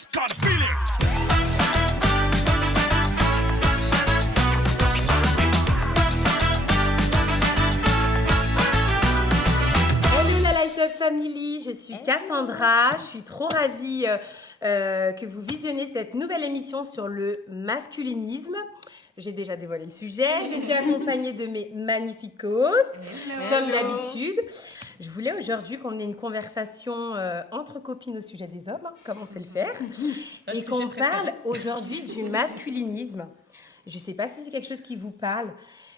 just gotta feel it. Hello la Light Up Family, je suis Cassandra, je suis trop ravie que vous visionnez cette nouvelle émission sur le masculinisme. J'ai déjà dévoilé le sujet, je suis accompagnée de mes magnifiques co-hosts, comme d'habitude. Je voulais aujourd'hui qu'on ait une conversation entre copines au sujet des hommes, comme on sait le faire, et qu'on parle aujourd'hui du masculinisme. Je ne sais pas si c'est quelque chose qui vous parle.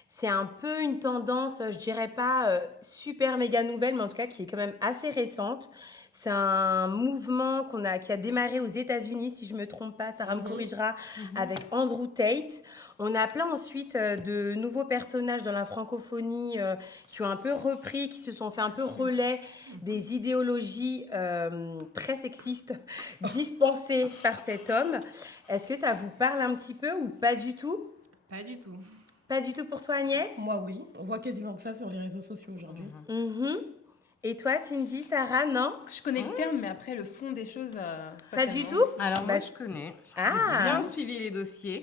C'est un peu une tendance, je dirais pas super méga nouvelle, mais en tout cas qui est quand même assez récente. C'est un mouvement qui a démarré aux États-Unis, si je ne me trompe pas, Sarah me corrigera, avec Andrew Tate. On a plein ensuite de nouveaux personnages dans la francophonie qui ont un peu repris, qui se sont fait un peu relais des idéologies très sexistes dispensées par cet homme. Est-ce que ça vous parle un petit peu ou pas du tout ? Pas du tout. Pas du tout pour toi, Agnès ? Moi, oui. On voit quasiment ça sur les réseaux sociaux aujourd'hui. Et toi, Cindy, Sarah, non ? Je connais le terme, mais après, le fond des choses... Pas du tout ? Alors moi, je connais. J'ai bien suivi les dossiers.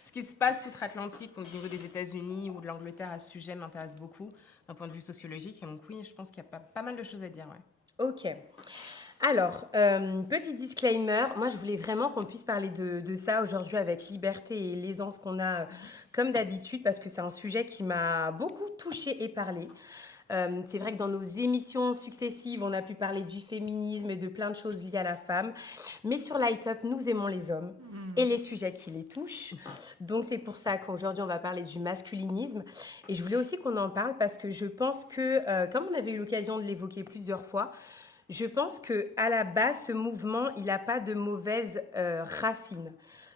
Ce qui se passe outre-Atlantique, au niveau des États-Unis ou de l'Angleterre à ce sujet, m'intéresse beaucoup d'un point de vue sociologique. Et donc oui, je pense qu'il y a pas mal de choses à dire. Ouais. Ok. Alors, petit disclaimer, moi je voulais vraiment qu'on puisse parler de ça aujourd'hui avec liberté et l'aisance qu'on a comme d'habitude parce que c'est un sujet qui m'a beaucoup touchée et parlé. C'est vrai que dans nos émissions successives, on a pu parler du féminisme et de plein de choses liées à la femme. Mais sur Light Up, nous aimons les hommes et les sujets qui les touchent. Donc c'est pour ça qu'aujourd'hui, on va parler du masculinisme. Et je voulais aussi qu'on en parle parce que je pense que, comme on avait eu l'occasion de l'évoquer plusieurs fois, je pense qu'à la base, ce mouvement, il n'a pas de mauvaises racines.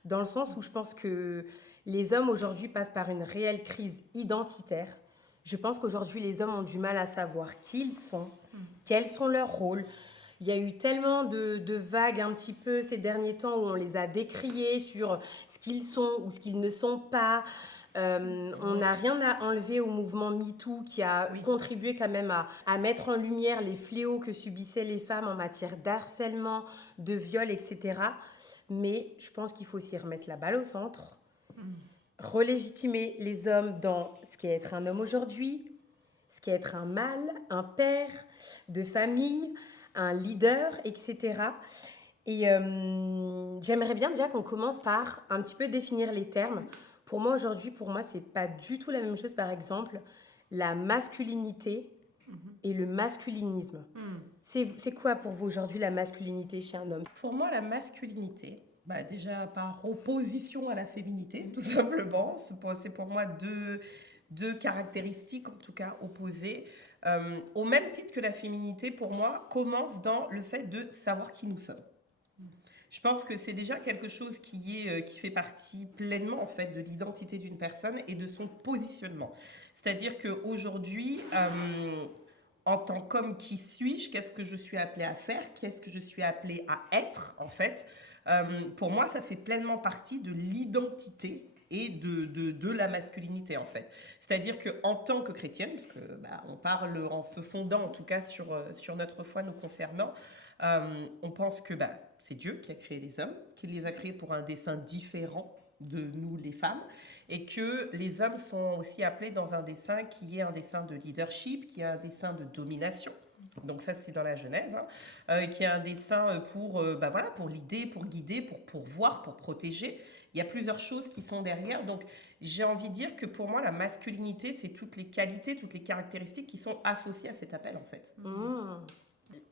Dans le sens où je pense que les hommes aujourd'hui passent par une réelle crise identitaire. Je pense qu'aujourd'hui, les hommes ont du mal à savoir qui ils sont, quels sont leurs rôles. Il y a eu tellement de vagues un petit peu ces derniers temps où on les a décriés sur ce qu'ils sont ou ce qu'ils ne sont pas. On n'a rien à enlever au mouvement MeToo qui a contribué quand même à mettre en lumière les fléaux que subissaient les femmes en matière d'harcèlement, de viol, etc. Mais je pense qu'il faut aussi remettre la balle au centre, relégitimer les hommes dans ce qu'est être un homme aujourd'hui, ce qu'est être un mâle, un père de famille, un leader, etc. Et j'aimerais bien déjà qu'on commence par un petit peu définir les termes. Pour moi, aujourd'hui, c'est pas du tout la même chose, par exemple, la masculinité et le masculinisme. C'est quoi pour vous aujourd'hui la masculinité chez un homme ? Pour moi, la masculinité, déjà par opposition à la féminité, tout simplement, c'est pour moi deux caractéristiques, en tout cas opposées. Au même titre que la féminité, pour moi, commence dans le fait de savoir qui nous sommes. Je pense que c'est déjà quelque chose qui fait partie pleinement en fait de l'identité d'une personne et de son positionnement. C'est-à-dire qu'aujourd'hui, en tant qu'homme, qui suis-je ? Qu'est-ce que je suis appelée à faire ? Qu'est-ce que je suis appelée à être en fait ? Pour moi, ça fait pleinement partie de l'identité et de la masculinité en fait. C'est-à-dire qu'en tant que chrétienne, parce que on parle en se fondant en tout cas sur notre foi nous concernant, on pense que c'est Dieu qui a créé les hommes, qui les a créés pour un dessein différent de nous les femmes, et que les hommes sont aussi appelés dans un dessein qui est un dessein de leadership, qui est un dessein de domination. Donc ça c'est dans la Genèse, qui est un dessein pour l'idée, pour guider, pour pourvoir, pour protéger. Il y a plusieurs choses qui sont derrière. Donc j'ai envie de dire que pour moi la masculinité c'est toutes les qualités, toutes les caractéristiques qui sont associées à cet appel en fait.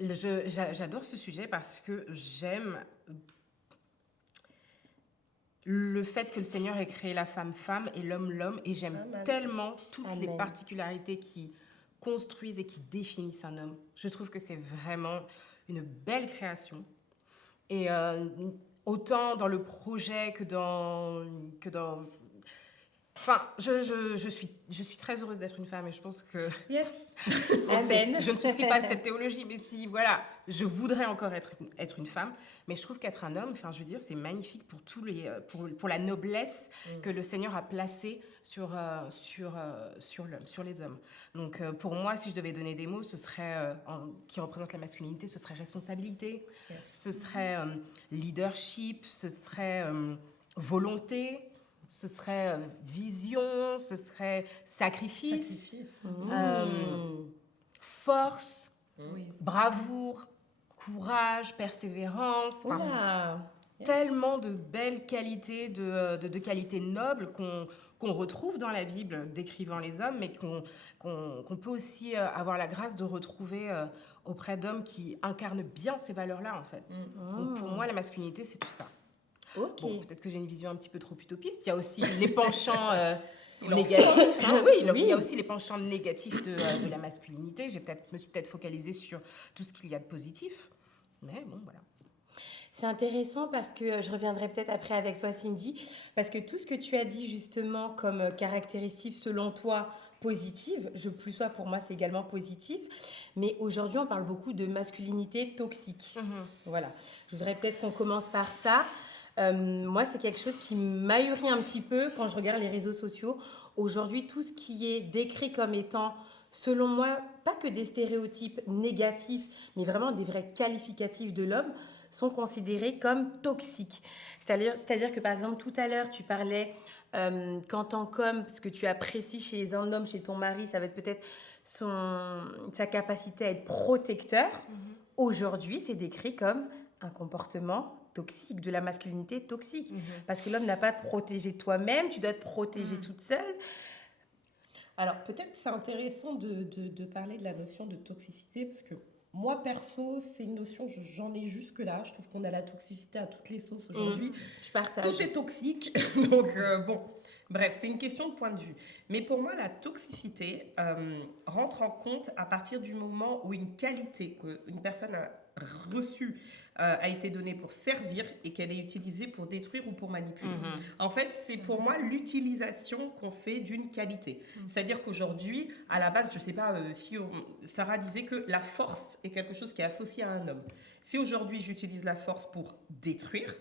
J'adore ce sujet parce que j'aime le fait que le Seigneur ait créé la femme femme et l'homme l'homme, et j'aime tellement toutes les particularités qui construisent et qui définissent un homme. Je trouve que c'est vraiment une belle création. Et autant dans le projet que dans Enfin, je suis très heureuse d'être une femme et je pense que Yes. Amen. je ne souscris pas à cette théologie, mais si, voilà, je voudrais encore être une femme, mais je trouve qu'être un homme, enfin, je veux dire, c'est magnifique pour pour la noblesse que le Seigneur a placée sur l'homme, sur les hommes. Donc, pour moi, si je devais donner des mots, ce serait, qui représentent la masculinité, ce serait responsabilité, ce serait leadership, ce serait volonté, ce serait vision, ce serait sacrifice. Force, Oui. bravoure, courage, persévérance, enfin, Oula. tellement de belles qualités, de qualités nobles qu'on retrouve dans la Bible décrivant les hommes, mais qu'on peut aussi avoir la grâce de retrouver auprès d'hommes qui incarnent bien ces valeurs-là, en fait. Donc, pour moi, la masculinité, c'est tout ça. Ok. Bon, peut-être que j'ai une vision un petit peu trop utopiste. Il y a aussi les penchants négatifs. Hein, oui, il y a aussi les penchants négatifs de la masculinité. Me suis peut-être focalisée sur tout ce qu'il y a de positif. Mais bon, voilà. C'est intéressant parce que je reviendrai peut-être après avec toi, Cindy, parce que tout ce que tu as dit justement comme caractéristique selon toi positive, plus sois pour moi c'est également positif, mais aujourd'hui on parle beaucoup de masculinité toxique. Voilà, je voudrais peut-être qu'on commence par ça. Moi c'est quelque chose qui m'ahurit un petit peu quand je regarde les réseaux sociaux. Aujourd'hui tout ce qui est décrit comme étant, selon moi, pas que des stéréotypes négatifs, mais vraiment des vrais qualificatifs de l'homme, sont considérés comme toxiques. C'est-à-dire que, par exemple, tout à l'heure, tu parlais qu'en tant qu'homme, ce que tu apprécies chez un homme, chez ton mari, ça va être peut-être sa capacité à être protecteur. Aujourd'hui, c'est décrit comme un comportement toxique, de la masculinité toxique. Parce que l'homme n'a pas à te protéger toi-même, tu dois te protéger toute seule. Alors, peut-être c'est intéressant de parler de la notion de toxicité, parce que moi, perso, c'est une notion, j'en ai jusque-là. Je trouve qu'on a la toxicité à toutes les sauces aujourd'hui. Je partage. Tout est toxique. Donc, bon, bref, c'est une question de point de vue. Mais pour moi, la toxicité rentre en compte à partir du moment où une qualité qu'une personne a reçue a été donnée pour servir et qu'elle est utilisée pour détruire ou pour manipuler. En fait, c'est pour moi l'utilisation qu'on fait d'une qualité. C'est-à-dire qu'aujourd'hui, à la base, je ne sais pas si Sarah disait que la force est quelque chose qui est associé à un homme. Si aujourd'hui j'utilise la force pour détruire,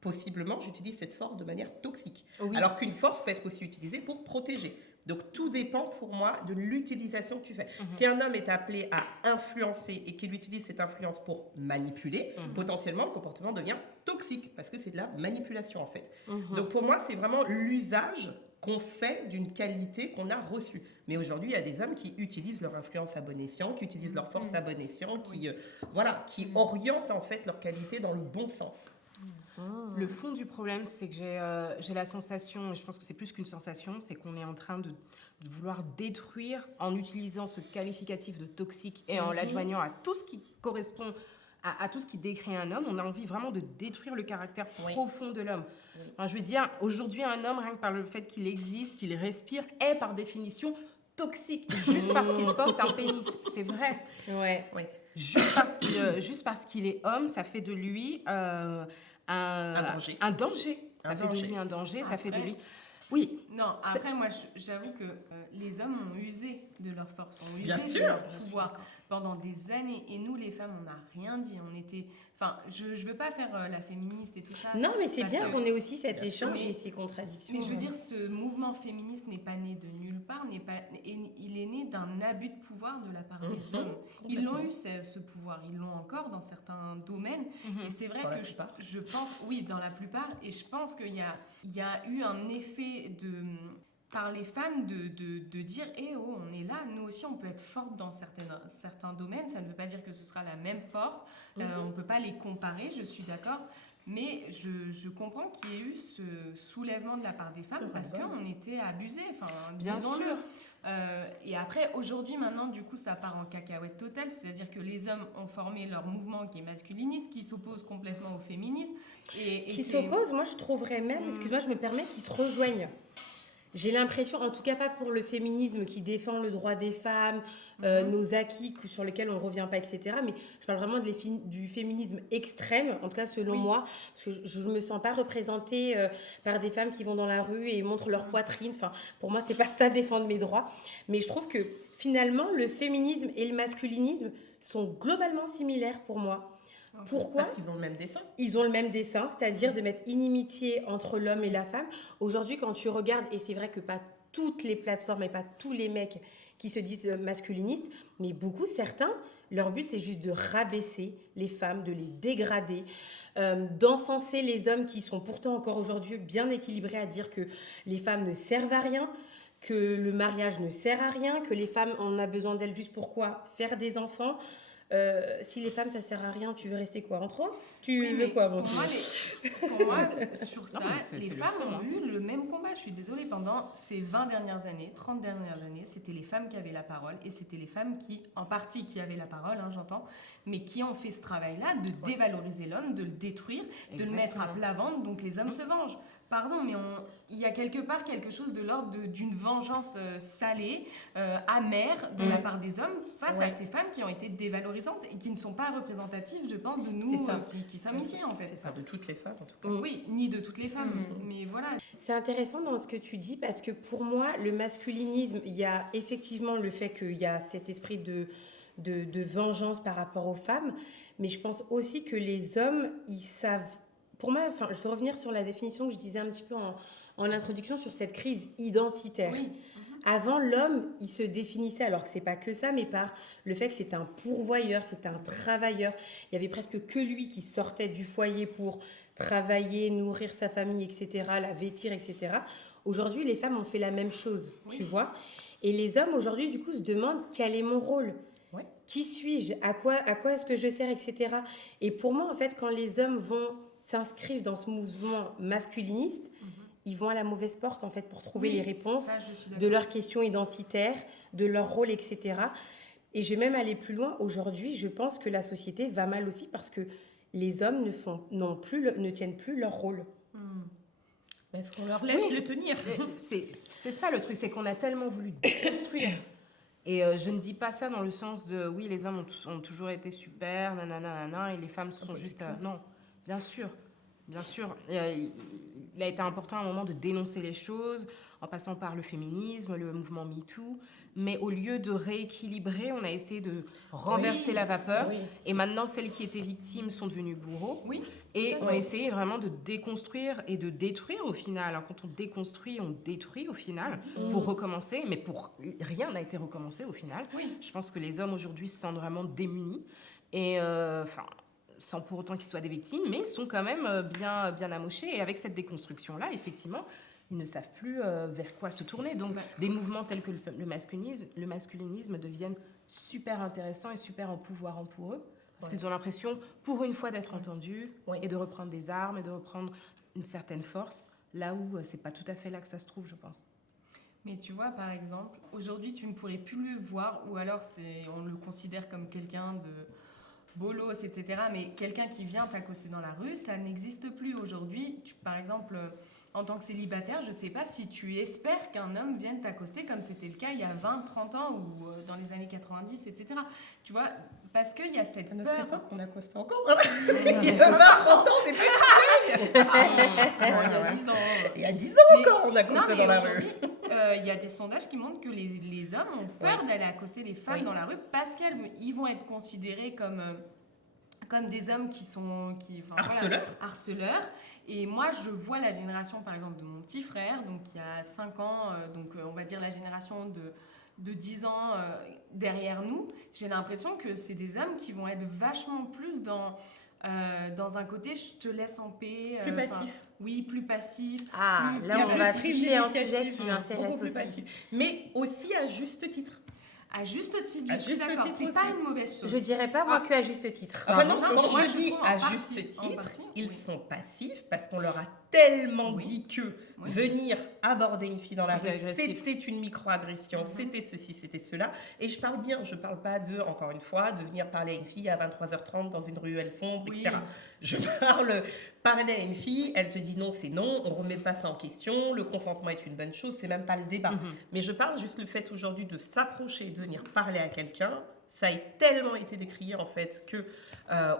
possiblement j'utilise cette force de manière toxique. Oui. Alors qu'une force peut être aussi utilisée pour protéger. Donc tout dépend pour moi de l'utilisation que tu fais. Si un homme est appelé à influencer et qu'il utilise cette influence pour manipuler, potentiellement le comportement devient toxique parce que c'est de la manipulation en fait. Donc pour moi c'est vraiment l'usage qu'on fait d'une qualité qu'on a reçue. Mais aujourd'hui il y a des hommes qui utilisent leur influence à bon escient, qui utilisent leur force à bon escient, qui orientent en fait leur qualité dans le bon sens. Le fond du problème, c'est que j'ai la sensation, et je pense que c'est plus qu'une sensation, c'est qu'on est en train de vouloir détruire en utilisant ce qualificatif de toxique et en l'adjoignant à tout ce qui correspond à tout ce qui décrit un homme. On a envie vraiment de détruire le caractère profond de l'homme. Enfin, je veux dire, aujourd'hui, un homme, rien que par le fait qu'il existe, qu'il respire, est par définition toxique, juste parce qu'il porte un pénis. C'est vrai. Ouais. Juste parce qu'il est homme, ça fait de lui un danger. Ça fait de lui un danger, ça fait de lui... Oui. Non, après, moi, j'avoue que les hommes ont usé de leur force, ont usé Bien de sûr, leur je suis pouvoir pendant des années. Et nous, les femmes, on n'a rien dit. On était... Enfin, je ne veux pas faire la féministe et tout ça. Non, mais c'est parce bien que- qu'on ait aussi cet Bien sûr. échange et ces contradictions. Mais je veux dire, ce mouvement féministe n'est pas né de nulle part, il est né d'un abus de pouvoir de la part des hommes. Ils l'ont eu ce pouvoir, ils l'ont encore dans certains domaines. Et c'est vrai Dans la que plupart. je pense, oui, dans la plupart, et je pense qu'il y a eu un effet par les femmes de dire on est là, nous aussi on peut être forte dans certains domaines, ça ne veut pas dire que ce sera la même force, on ne peut pas les comparer, je suis d'accord, mais je comprends qu'il y ait eu ce soulèvement de la part des femmes parce qu'on était abusés, enfin, Bien disons-le. sûr. Et après, aujourd'hui, maintenant, du coup, ça part en cacahuète totale, c'est-à-dire que les hommes ont formé leur mouvement qui est masculiniste, qui s'oppose complètement aux féministes. Et Qui c'est- s'opposent, moi je trouverais même, excuse-moi, je me permets, qu'ils se rejoignent. J'ai l'impression, en tout cas pas pour le féminisme qui défend le droit des femmes, nos acquis sur lesquels on ne revient pas, etc. Mais je parle vraiment du féminisme extrême, en tout cas selon moi, parce que je ne me sens pas représentée par des femmes qui vont dans la rue et montrent leur poitrine. Enfin, pour moi, c'est pas ça défendre mes droits. Mais je trouve que finalement, le féminisme et le masculinisme sont globalement similaires pour moi. Pourquoi ? Parce qu'ils ont le même dessin. Ils ont le même dessin, c'est-à-dire de mettre inimitié entre l'homme et la femme. Aujourd'hui, quand tu regardes, et c'est vrai que pas toutes les plateformes et pas tous les mecs qui se disent masculinistes, mais beaucoup, certains, leur but c'est juste de rabaisser les femmes, de les dégrader, d'encenser les hommes qui sont pourtant encore aujourd'hui bien équilibrés à dire que les femmes ne servent à rien, que le mariage ne sert à rien, que les femmes, on a besoin d'elles juste pour quoi ? Faire des enfants. Si les femmes ça sert à rien, tu veux rester quoi entre eux ? Tu veux quoi bon, pour moi, sur ça, les femmes ont hein. eu le même combat. Je suis désolée, pendant ces 20 dernières années, 30 dernières années, c'était les femmes qui avaient la parole et c'était les femmes qui, en partie, qui avaient la parole, hein, j'entends, mais qui ont fait ce travail-là de dévaloriser l'homme, de le détruire, de le mettre à plat ventre, donc les hommes se vengent. Pardon, mais il y a quelque part quelque chose de l'ordre d'une vengeance salée, amère de la part des hommes face à ces femmes qui ont été dévalorisantes et qui ne sont pas représentatives, je pense, de nous qui sommes ici, en fait. C'est ça, de toutes les femmes, en tout cas. Oui, ni de toutes les femmes, mais voilà. C'est intéressant dans ce que tu dis parce que pour moi, le masculinisme, il y a effectivement le fait qu'il y a cet esprit de vengeance par rapport aux femmes, mais je pense aussi que les hommes, ils savent. Pour moi, je veux revenir sur la définition que je disais un petit peu en introduction sur cette crise identitaire. Oui. Avant, l'homme, il se définissait, alors que c'est pas que ça, mais par le fait que c'était un pourvoyeur, c'était un travailleur. Il y avait presque que lui qui sortait du foyer pour travailler, nourrir sa famille, etc., la vêtir, etc. Aujourd'hui, les femmes ont fait la même chose, tu vois. Et les hommes, aujourd'hui, du coup, se demandent quel est mon rôle ? Qui suis-je ? À quoi est-ce que je sers, etc. Et pour moi, en fait, quand les hommes s'inscrivent dans ce mouvement masculiniste, ils vont à la mauvaise porte en fait pour trouver les réponses de leurs questions identitaires, de leur rôle, etc. Et je vais même aller plus loin. Aujourd'hui, je pense que la société va mal aussi parce que les hommes ne tiennent plus leur rôle. Est-ce qu'on leur laisse le tenir ? C'est ça le truc, c'est qu'on a tellement voulu déconstruire. Et je ne dis pas ça dans le sens de oui, les hommes ont toujours été super, nanana, et les femmes sont juste... non. Bien sûr. Il a été important à un moment de dénoncer les choses, en passant par le féminisme, le mouvement MeToo. Mais au lieu de rééquilibrer, on a essayé de renverser la vapeur. Oui. Et maintenant, celles qui étaient victimes sont devenues bourreaux. Oui. Et on a essayé vraiment de déconstruire et de détruire au final. Quand on déconstruit, on détruit au final pour recommencer. Mais rien n'a été recommencé au final. Oui. Je pense que les hommes aujourd'hui se sentent vraiment démunis. Et sans pour autant qu'ils soient des victimes, mais sont quand même bien amochés. Et avec cette déconstruction-là, effectivement, ils ne savent plus vers quoi se tourner. Donc, des mouvements tels que le masculinisme deviennent super intéressants et super empouvoirants pour eux. Parce qu'ils ont l'impression, pour une fois, d'être entendus et de reprendre des armes et de reprendre une certaine force, là où c'est pas tout à fait là que ça se trouve, je pense. Mais tu vois, par exemple, aujourd'hui, tu ne pourrais plus le voir, ou alors on le considère comme quelqu'un de bolos, etc. Mais quelqu'un qui vient t'accoster dans la rue, ça n'existe plus aujourd'hui. Par exemple, en tant que célibataire, je ne sais pas si tu espères qu'un homme vienne t'accoster comme c'était le cas il y a 20, 30 ans ou dans les années 90, etc. Tu vois, parce qu'il y a cette peur. À notre époque, on accostait encore. Il y a 20, 30 ans, on n'est pas il y a 10 ans encore, on accostait dans la rue. Il y a des sondages qui montrent que les hommes ont peur d'aller accoster les femmes dans la rue parce qu'ils vont être considérés comme des hommes qui sont... harceleurs. Et moi, je vois la génération, par exemple, de mon petit frère, donc il y a 5 ans, donc on va dire la génération de 10 ans derrière nous. J'ai l'impression que c'est des hommes qui vont être vachement plus dans un côté, je te laisse en paix. Plus passif. Oui, plus passif. Ah, là, on va toucher un sujet qui m'intéresse aussi. Passif. Mais aussi à juste titre. À juste titre, je suis d'accord. C'est pas une mauvaise chose. Je dirais pas moi que à juste titre. Enfin non, quand je dis à juste titre, ils sont passifs parce qu'on leur a tellement Oui. dit que Oui. venir aborder une fille dans la rue, C'était agressif. c'était une micro-agression, c'était ceci, c'était cela. Et je parle bien, je parle pas de, encore une fois, de venir parler à une fille à 23h30 dans une ruelle sombre, Oui. etc. Je parler à une fille, elle te dit non, c'est non, on remet pas ça en question, le consentement est une bonne chose, c'est même pas le débat. Mais je parle juste le fait aujourd'hui de s'approcher, de venir parler à quelqu'un. Ça a tellement été décrié en fait que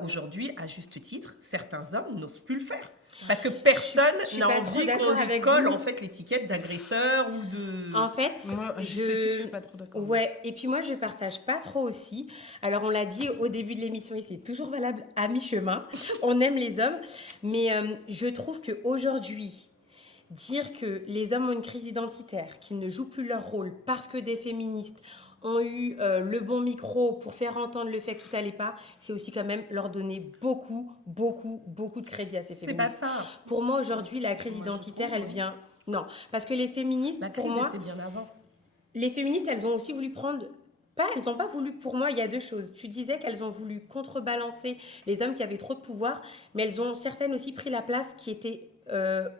aujourd'hui, à juste titre, certains hommes n'osent plus le faire. Parce que personne Je suis n'a pas trop envie d'accord qu'on lui avec colle vous. en fait l'étiquette d'agresseur ou de... En fait, Moi, à juste titre, je suis pas trop d'accord. Ouais, et puis moi je partage pas trop aussi. Alors on l'a dit au début de l'émission et c'est toujours valable à mi-chemin. On aime les hommes, mais je trouve que aujourd'hui dire que les hommes ont une crise identitaire, qu'ils ne jouent plus leur rôle parce que des féministes ont eu le bon micro pour faire entendre le fait que tout allait pas, c'est aussi quand même leur donner beaucoup de crédit à ces C'est féministes. pas ça. Pour moi aujourd'hui la crise Moi, je identitaire trouve, elle vient... Non, parce que les féministes, La pour crise moi... était bien avant. Les féministes, elles ont aussi voulu prendre... elles n'ont pas voulu, pour moi, il y a deux choses. Tu disais qu'elles ont voulu contrebalancer les hommes qui avaient trop de pouvoir, mais elles ont certaines aussi pris la place qui était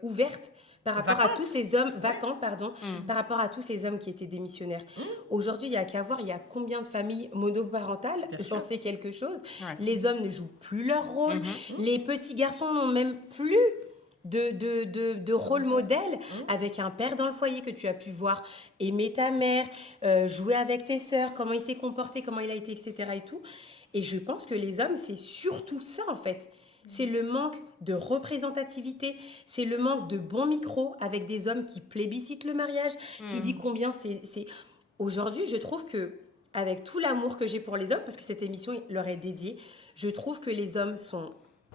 ouverte par rapport à tous ces hommes, vacante, pardon, par rapport à tous ces hommes qui étaient démissionnaires. Aujourd'hui, il n'y a qu'à voir, il y a combien de familles monoparentales, j'en sais quelque chose. Ouais. Les hommes ne jouent plus leur rôle. Les petits garçons n'ont même plus de rôle modèle avec un père dans le foyer que tu as pu voir aimer ta mère, jouer avec tes sœurs, comment il s'est comporté, comment il a été, etc. et tout. Et je pense que les hommes, c'est surtout ça en fait. C'est le manque de représentativité, c'est le manque de bons micros avec des hommes qui plébiscitent le mariage, qui dit combien c'est... Aujourd'hui, je trouve que, avec tout l'amour que j'ai pour les hommes, parce que cette émission leur est dédiée, je trouve que les hommes sont...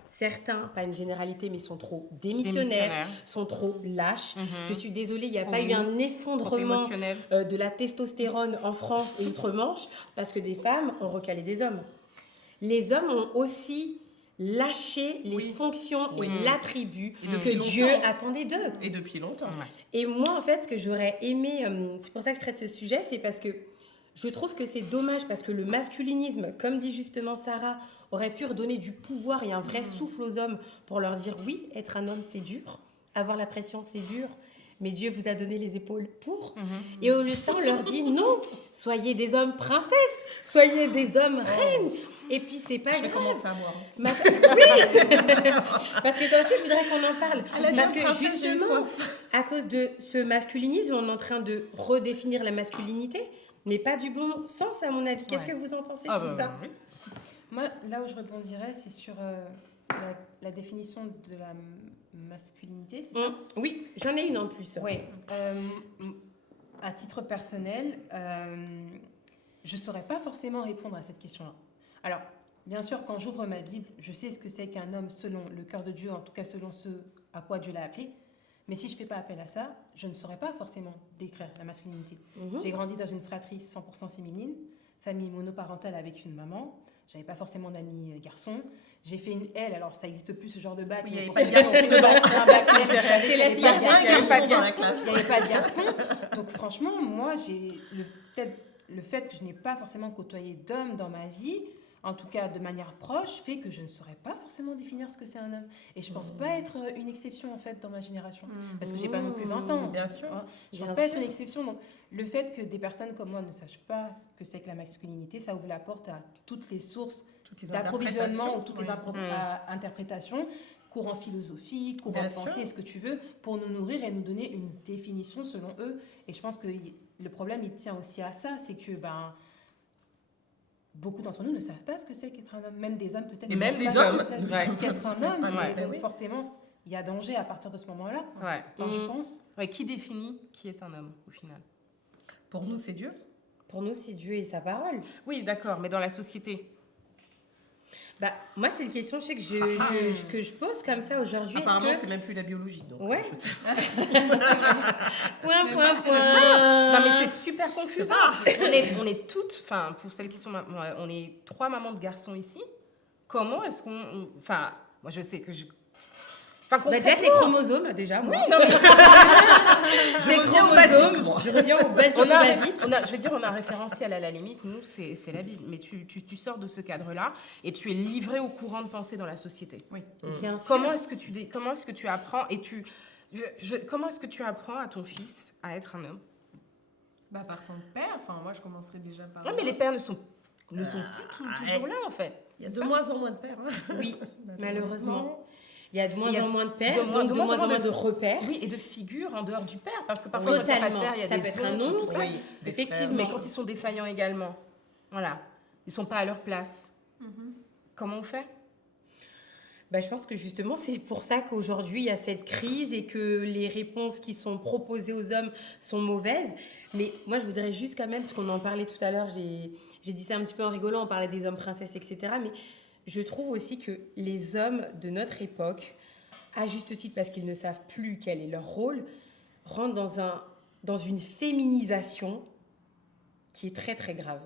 Certains, pas une généralité, mais sont trop démissionnaires, sont trop lâches. Je suis désolée, il n'y a pas eu un effondrement de la testostérone en France et outre-Manche parce que des femmes ont recalé des hommes. Les hommes ont aussi lâché les fonctions et l'attribut que Dieu attendait d'eux. Et depuis longtemps. Et moi, en fait, ce que j'aurais aimé, c'est pour ça que je traite ce sujet, c'est parce que je trouve que c'est dommage parce que le masculinisme, comme dit justement Sarah, aurait pu redonner du pouvoir et un vrai souffle aux hommes pour leur dire oui, être un homme c'est dur, avoir la pression c'est dur, mais Dieu vous a donné les épaules pour. Et au lieu de ça, on leur dit non, soyez des hommes princesses, soyez des hommes reines. Et puis c'est pas grave. Je vais commencer à boire. Oui. Parce que ça aussi, je voudrais qu'on en parle. Parce que justement, à cause de ce masculinisme, on est en train de redéfinir la masculinité, mais pas du bon sens à mon avis. Qu'est-ce que vous en pensez de tout ça? Moi, là où je rebondirais, c'est sur la définition de la masculinité, c'est ça? Oui, j'en ai une en plus. Oui. À titre personnel, je ne saurais pas forcément répondre à cette question-là. Alors, bien sûr, quand j'ouvre ma Bible, je sais ce que c'est qu'un homme selon le cœur de Dieu, en tout cas selon ce à quoi Dieu l'a appelé. Mais si je ne fais pas appel à ça, je ne saurais pas forcément décrire la masculinité. J'ai grandi dans une fratrie 100% féminine, famille monoparentale avec une maman. J'avais pas forcément d'amis garçons. J'ai fait une L, alors ça n'existe plus ce genre de bac. Il n'y avait mais pas de garçon. un bac L, vous savez, il n'y avait Il y a pas de un garçons. dans la classe. Il n'y avait pas de garçons. Donc franchement, moi, le fait que je n'ai pas forcément côtoyé d'hommes dans ma vie, en tout cas de manière proche, fait que je ne saurais pas forcément définir ce que c'est un homme. Et je ne pense pas être une exception en fait dans ma génération. Parce que je n'ai pas non plus 20 ans. Bien sûr. Hein. Je ne pense pas être une exception. Donc le fait que des personnes comme moi ne sachent pas ce que c'est que la masculinité, ça ouvre la porte à toutes les sources d'approvisionnement ou toutes les interprétations, courant philosophique, courant de pensée, ce que tu veux, pour nous nourrir et nous donner une définition selon eux. Et je pense que le problème, il tient aussi à ça, c'est que beaucoup d'entre nous ne savent pas ce que c'est qu'être un homme. Même des hommes, peut-être. Et même des savent hommes pas ce que c'est qu'être un homme. Donc forcément, il y a danger à partir de ce moment-là. Je pense. Qui définit qui est un homme, au final? Pour nous, c'est Dieu. Pour nous, c'est Dieu et sa parole. Oui, d'accord, mais dans la société? Moi, c'est une question que je pose comme ça aujourd'hui. Apparemment, c'est même plus la biologie. Donc, ouais. Point. Non, mais c'est super confusant. On est toutes, enfin, pour celles qui sont... On est 3 mamans de garçons ici. Comment est-ce qu'on... Enfin, moi, je sais que Enfin, Déjà, tes chromosomes, déjà. Moi. Oui, non, mais Tes reviens au basique, chromosomes, moi. je reviens au basique. on a, au basique. je veux dire, on a un référentiel à la limite, nous, c'est la Bible. Mais tu sors de ce cadre-là et tu es livré au courant de pensée dans la société. Oui. Bien sûr. Comment est-ce que tu apprends comment est-ce que tu apprends à ton fils à être un homme? Bah, par son père, enfin, moi, je commencerai déjà par. Non, mais les pères ne sont plus toujours là, en fait. Il y a de moins en moins de pères. Hein. Oui, malheureusement. Il y a de moins Il y a en moins de pères, de donc de moins moins en en moins de- de repères. Oui, et de figures en dehors du père, parce que parfois, quand il n'y a pas de Totalement. père, il y a Ça des peut être un oncles, oncle, tout ça. Oui, des effectivement. Mais quand ils sont défaillants également, voilà, ils ne sont pas à leur place. Mhm. Comment on fait? Bah, je pense que justement, c'est pour ça qu'aujourd'hui, il y a cette crise et que les réponses qui sont proposées aux hommes sont mauvaises. Mais moi, je voudrais juste quand même, parce qu'on en parlait tout à l'heure, j'ai dit ça un petit peu en rigolant, on parlait des hommes princesses, etc. Mais je trouve aussi que les hommes de notre époque, à juste titre parce qu'ils ne savent plus quel est leur rôle, rentrent dans une féminisation qui est très très grave.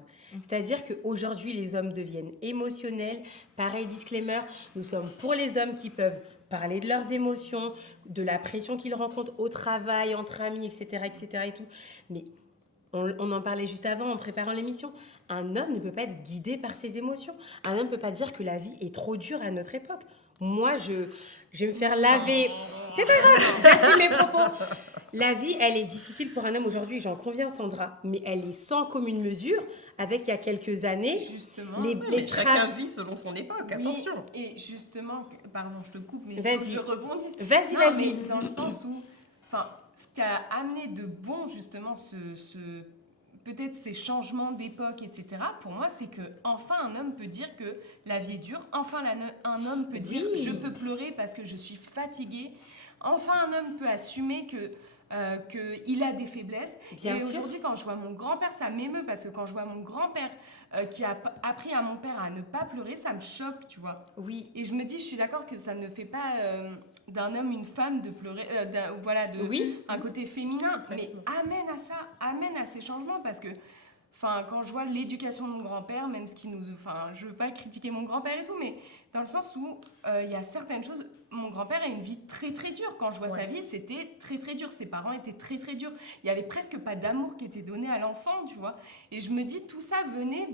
C'est-à-dire qu'aujourd'hui, les hommes deviennent émotionnels. Pareil, disclaimer, nous sommes pour les hommes qui peuvent parler de leurs émotions, de la pression qu'ils rencontrent au travail, entre amis, etc. etc. et tout. Mais on en parlait juste avant en préparant l'émission. Un homme ne peut pas être guidé par ses émotions. Un homme ne peut pas dire que la vie est trop dure à notre époque. Moi, je vais me faire laver. C'est pas grave, j'assume mes propos. La vie, elle est difficile pour un homme aujourd'hui, j'en conviens, Sandra, mais elle est sans commune mesure avec il y a quelques années. Justement. Mais chacun vit selon son époque, Oui, attention. et justement, pardon, je te coupe, mais il faut Vas-y. que je rebondisse. Vas-y, Non, vas-y. mais dans le sens où, enfin, ce qui a amené de bon, justement, peut-être ces changements d'époque, etc., pour moi, c'est que enfin un homme peut dire que la vie est dure. Enfin, un homme peut dire Oui. je peux pleurer parce que je suis fatigué. Enfin, un homme peut assumer qu'il a des faiblesses. Bien et sûr. aujourd'hui, quand je vois mon grand-père, ça m'émeut parce que quand je vois mon grand-père qui a appris à mon père à ne pas pleurer, ça me choque, tu vois. Oui, Et je me dis, je suis d'accord que ça ne fait pas d'un homme une femme de pleurer, voilà, Oui. un côté féminin, mais Complètement. amène à ça, amène à ces changements parce que, enfin, quand je vois l'éducation de mon grand-père, même ce qui nous, enfin, je veux pas critiquer mon grand-père et tout, mais dans le sens où il y a certaines choses. Mon grand-père a une vie très très dure. Quand je vois sa vie, c'était très très dur. Ses parents étaient très très durs. Il y avait presque pas d'amour qui était donné à l'enfant, tu vois. Et je me dis, tout ça venait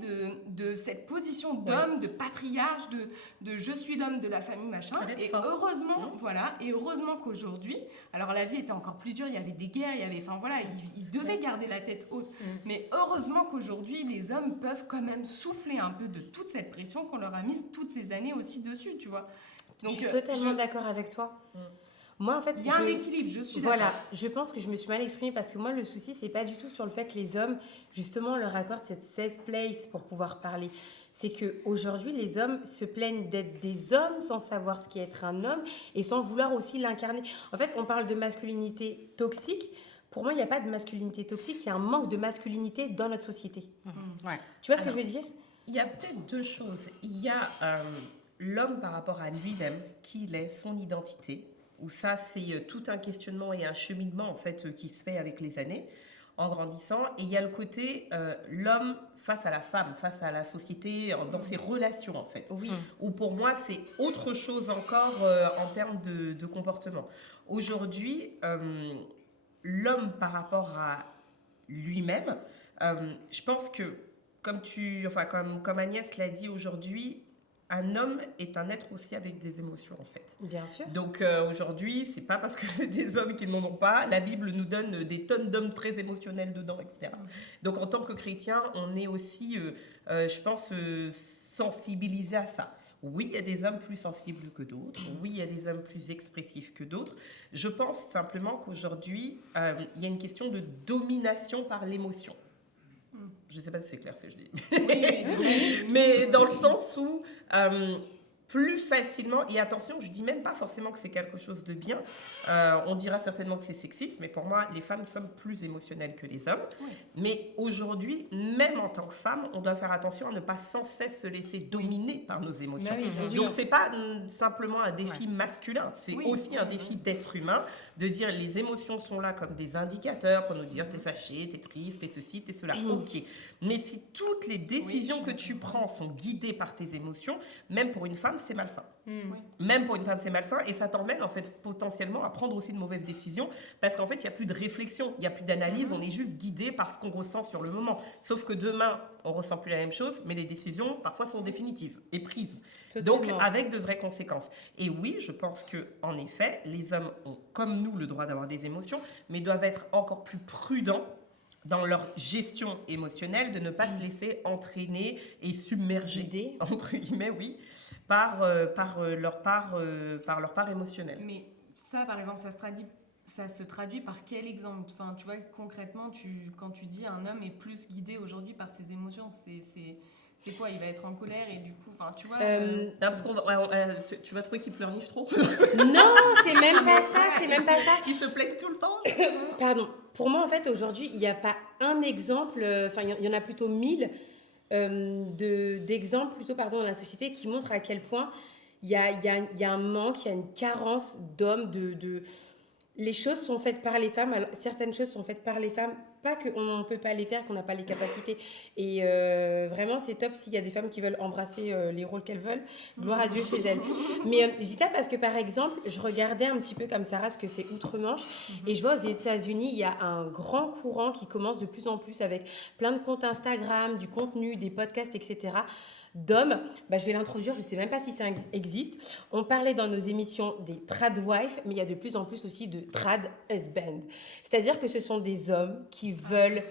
de cette position d'homme, de patriarche, de je suis l'homme de la famille, machin. Fallait être Et fort. heureusement, voilà, et heureusement qu'aujourd'hui, alors la vie était encore plus dure. Il y avait des guerres, il y avait, enfin voilà, il devait garder la tête haute. Mais heureusement qu'aujourd'hui, les hommes peuvent quand même souffler un peu de toute cette pression qu'on leur a mise toutes ces années aussi dessus, tu vois. je suis totalement d'accord avec toi. Moi, en fait, il y a un équilibre, je suis Voilà, d'accord. je pense que je me suis mal exprimée parce que moi, le souci, c'est pas du tout sur le fait que les hommes, justement, on leur accordent cette safe place pour pouvoir parler. C'est qu'aujourd'hui, les hommes se plaignent d'être des hommes sans savoir ce qu'est être un homme et sans vouloir aussi l'incarner. En fait, on parle de masculinité toxique. Pour moi, il n'y a pas de masculinité toxique, il y a un manque de masculinité dans notre société. Ouais. Tu vois ce que je veux dire? Il y a peut-être deux choses. Il y a l'homme par rapport à lui-même, qui il est, son identité, où ça, c'est tout un questionnement et un cheminement, en fait, qui se fait avec les années, en grandissant. Et il y a le côté l'homme face à la femme, face à la société, dans ses relations, en fait. Oui. Où pour moi, c'est autre chose encore en termes de comportement. Aujourd'hui, l'homme par rapport à lui-même, je pense que, comme Agnès l'a dit aujourd'hui, un homme est un être aussi avec des émotions, en fait. Bien sûr. Donc aujourd'hui, c'est pas parce que c'est des hommes qui n'en ont pas. La Bible nous donne des tonnes d'hommes très émotionnels dedans, etc. Donc en tant que chrétien, on est aussi, je pense, sensibilisé à ça. Oui, il y a des hommes plus sensibles que d'autres. Oui, il y a des hommes plus expressifs que d'autres. Je pense simplement qu'aujourd'hui, il y a une question de domination par l'émotion. Je ne sais pas si c'est clair ce que je dis. Mais dans le sens où plus facilement, et attention, je dis même pas forcément que c'est quelque chose de bien, on dira certainement que c'est sexiste, mais pour moi, les femmes sommes plus émotionnelles que les hommes. Oui. Mais aujourd'hui, même en tant que femme, on doit faire attention à ne pas sans cesse se laisser dominer par nos émotions. Oui. Donc c'est pas simplement un défi masculin, c'est aussi un défi d'être humain, de dire les émotions sont là comme des indicateurs pour nous dire t'es fâché, t'es triste, t'es ceci, t'es cela. Ok. Mais si toutes les décisions que tu prends sont guidées par tes émotions, même pour une femme, c'est malsain. Mm. Oui. Même pour une femme, c'est malsain et ça t'emmène en fait potentiellement à prendre aussi de mauvaises décisions parce qu'en fait, il n'y a plus de réflexion, il n'y a plus d'analyse, on est juste guidé par ce qu'on ressent sur le moment. Sauf que demain, on ne ressent plus la même chose, mais les décisions parfois sont définitives et prises. Donc, Totalement. avec de vraies conséquences. Et oui, je pense que en effet, les hommes ont, comme nous, le droit d'avoir des émotions, mais doivent être encore plus prudents dans leur gestion émotionnelle, de ne pas se laisser entraîner et submerger, Guider. entre guillemets, oui, par leur part émotionnelle. Mais ça, par exemple, ça se traduit par quel exemple? Enfin, tu vois, concrètement, quand tu dis un homme est plus guidé aujourd'hui par ses émotions, c'est quoi? Il va être en colère et du coup, enfin, tu vois... Non, parce tu vas trouver qu'il pleurniche trop. Non, c'est même pas ça, c'est même pas ça. Il se plaigne tout le temps. Pardon. Pour moi, en fait, aujourd'hui, il n'y a pas un exemple, enfin, il y en a plutôt 1000 d'exemples plutôt, pardon, dans la société qui montrent à quel point il y a un manque, il y a une carence d'hommes, les choses sont faites par les femmes, alors, certaines choses sont faites par les femmes, pas qu'on ne peut pas les faire, qu'on n'a pas les capacités. Et vraiment, c'est top s'il y a des femmes qui veulent embrasser les rôles qu'elles veulent. Gloire à Dieu chez elles. Mais je dis ça parce que, par exemple, je regardais un petit peu comme Sarah ce que fait Outre-Manche. Et je vois aux États-Unis, il y a un grand courant qui commence de plus en plus avec plein de comptes Instagram, du contenu, des podcasts, etc. D'hommes, je vais l'introduire, je ne sais même pas si ça existe. On parlait dans nos émissions des trad wives, mais il y a de plus en plus aussi de trad husband. C'est-à-dire que ce sont des hommes qui veulent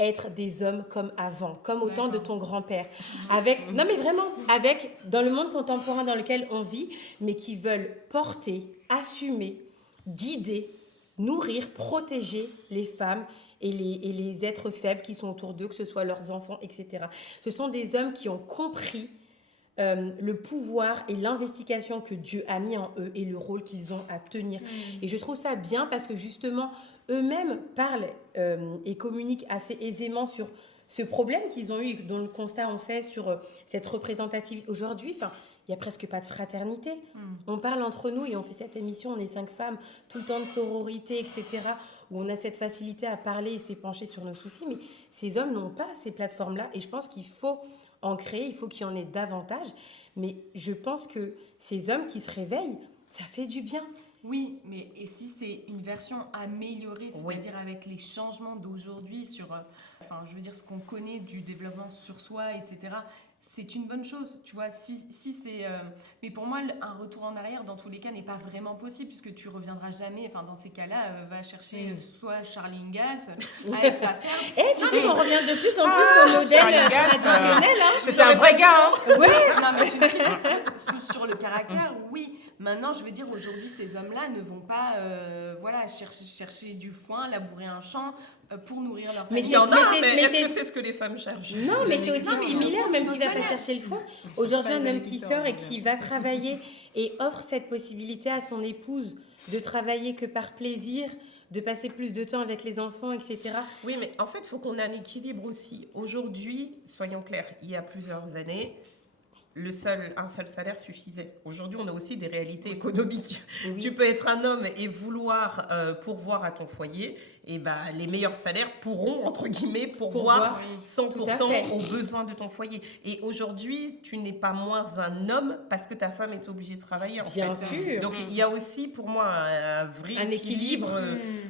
être des hommes comme avant, comme au temps de ton grand-père. Non mais vraiment, dans le monde contemporain dans lequel on vit, mais qui veulent porter, assumer, guider, nourrir, protéger les femmes et les êtres faibles qui sont autour d'eux, que ce soit leurs enfants, etc. Ce sont des hommes qui ont compris le pouvoir et l'investigation que Dieu a mis en eux et le rôle qu'ils ont à tenir. Et je trouve ça bien parce que justement, eux-mêmes parlent et communiquent assez aisément sur ce problème qu'ils ont eu, dont le constat on fait sur cette représentativité. Aujourd'hui, il n'y a presque pas de fraternité. On parle entre nous et on fait cette émission, on est 5 femmes, tout le temps de sororité, etc., où on a cette facilité à parler et s'épancher sur nos soucis. Mais ces hommes n'ont pas ces plateformes-là et je pense qu'il faut en créer, il faut qu'il y en ait davantage. Mais je pense que ces hommes qui se réveillent, ça fait du bien. Oui, mais et si c'est une version améliorée, c'est-à-dire avec les changements d'aujourd'hui sur, je veux dire, ce qu'on connaît du développement sur soi, etc., c'est une bonne chose, tu vois. Si c'est, mais pour moi, un retour en arrière, dans tous les cas, n'est pas vraiment possible, puisque tu reviendras jamais, dans ces cas-là, va chercher soit Charlie Ingalls, à être ta ferme. Tu sais, on revient de plus en plus au modèle traditionnel. C'était un vrai gars, hein. Oui, non, mais je dis, sur le caractère, oui. Maintenant, je veux dire, aujourd'hui, ces hommes-là ne vont pas chercher du foin, labourer un champ pour nourrir leur famille. Mais est-ce que c'est ce que les femmes cherchent? Non, mais c'est aussi similaire, même s'il ne va pas chercher le foin. Aujourd'hui, un homme qui sort et qui va travailler et offre cette possibilité à son épouse de travailler que par plaisir, de passer plus de temps avec les enfants, etc. Oui, mais en fait, il faut qu'on ait un équilibre aussi. Aujourd'hui, soyons clairs, il y a plusieurs années, un seul salaire suffisait. Aujourd'hui, on a aussi des réalités économiques. Oui. Tu peux être un homme et vouloir pourvoir à ton foyer, et les meilleurs salaires pourront, entre guillemets, pourvoir 100% aux besoins de ton foyer. Et aujourd'hui, tu n'es pas moins un homme parce que ta femme est obligée de travailler. Bien sûr. Donc, il y a aussi, pour moi, un vrai équilibre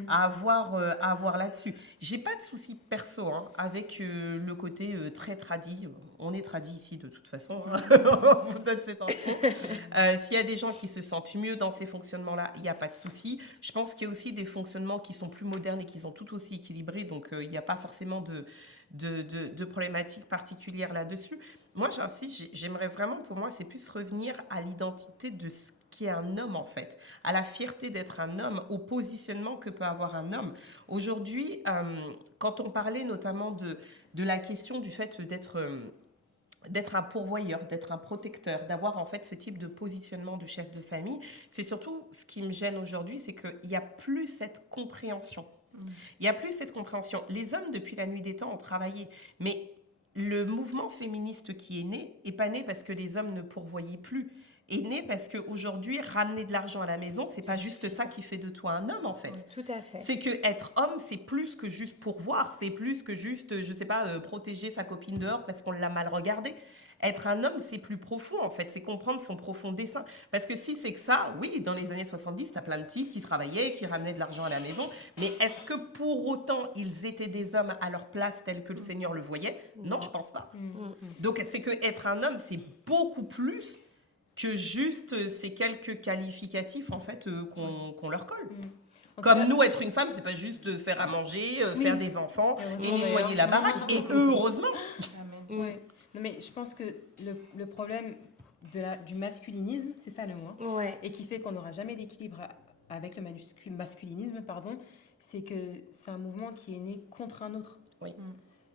à avoir là-dessus. J'ai pas de souci perso avec le côté très tradi. On est tradi ici, de toute façon. On vous donne cette info. S'il y a des gens qui se sentent mieux dans ces fonctionnements-là, il n'y a pas de souci. Je pense qu'il y a aussi des fonctionnements qui sont plus modernes et qui sont tout aussi équilibrés. Donc, il n'y a pas forcément de problématiques particulières là-dessus. Moi, j'insiste, j'aimerais vraiment, pour moi, c'est plus revenir à l'identité de ce qu'est un homme, en fait. À la fierté d'être un homme, au positionnement que peut avoir un homme. Aujourd'hui, quand on parlait notamment de la question du fait d'être un pourvoyeur, d'être un protecteur, d'avoir en fait ce type de positionnement de chef de famille, c'est surtout ce qui me gêne aujourd'hui, c'est qu'il n'y a plus cette compréhension. Il n'y a plus cette compréhension. Les hommes, depuis la nuit des temps, ont travaillé, mais le mouvement féministe qui est né n'est pas né parce que les hommes ne pourvoyaient plus, est né parce qu'aujourd'hui, ramener de l'argent à la maison, c'est pas juste ça qui fait de toi un homme, en fait. Tout à fait. C'est que être homme, c'est plus que juste pourvoir, c'est plus que juste, je sais pas, protéger sa copine dehors parce qu'on l'a mal regardée. Être un homme, c'est plus profond, en fait. C'est comprendre son profond dessein. Parce que si c'est que ça, oui, dans les années 70, t'as plein de types qui travaillaient, qui ramenaient de l'argent à la maison. Mais est-ce que pour autant, ils étaient des hommes à leur place tels que le Seigneur le voyait? Non, je pense pas. Donc, c'est que être un homme, c'est beaucoup plus que juste ces quelques qualificatifs, en fait, qu'on leur colle. Comme nous, être une femme, c'est pas juste faire à manger, faire des enfants et nettoyer la baraque. Et heureusement. Ouais. Non, mais je pense que le problème du masculinisme, c'est ça le mot, hein, Ouais. et qui fait qu'on n'aura jamais d'équilibre avec le masculinisme, c'est que c'est un mouvement qui est né contre un autre. Oui.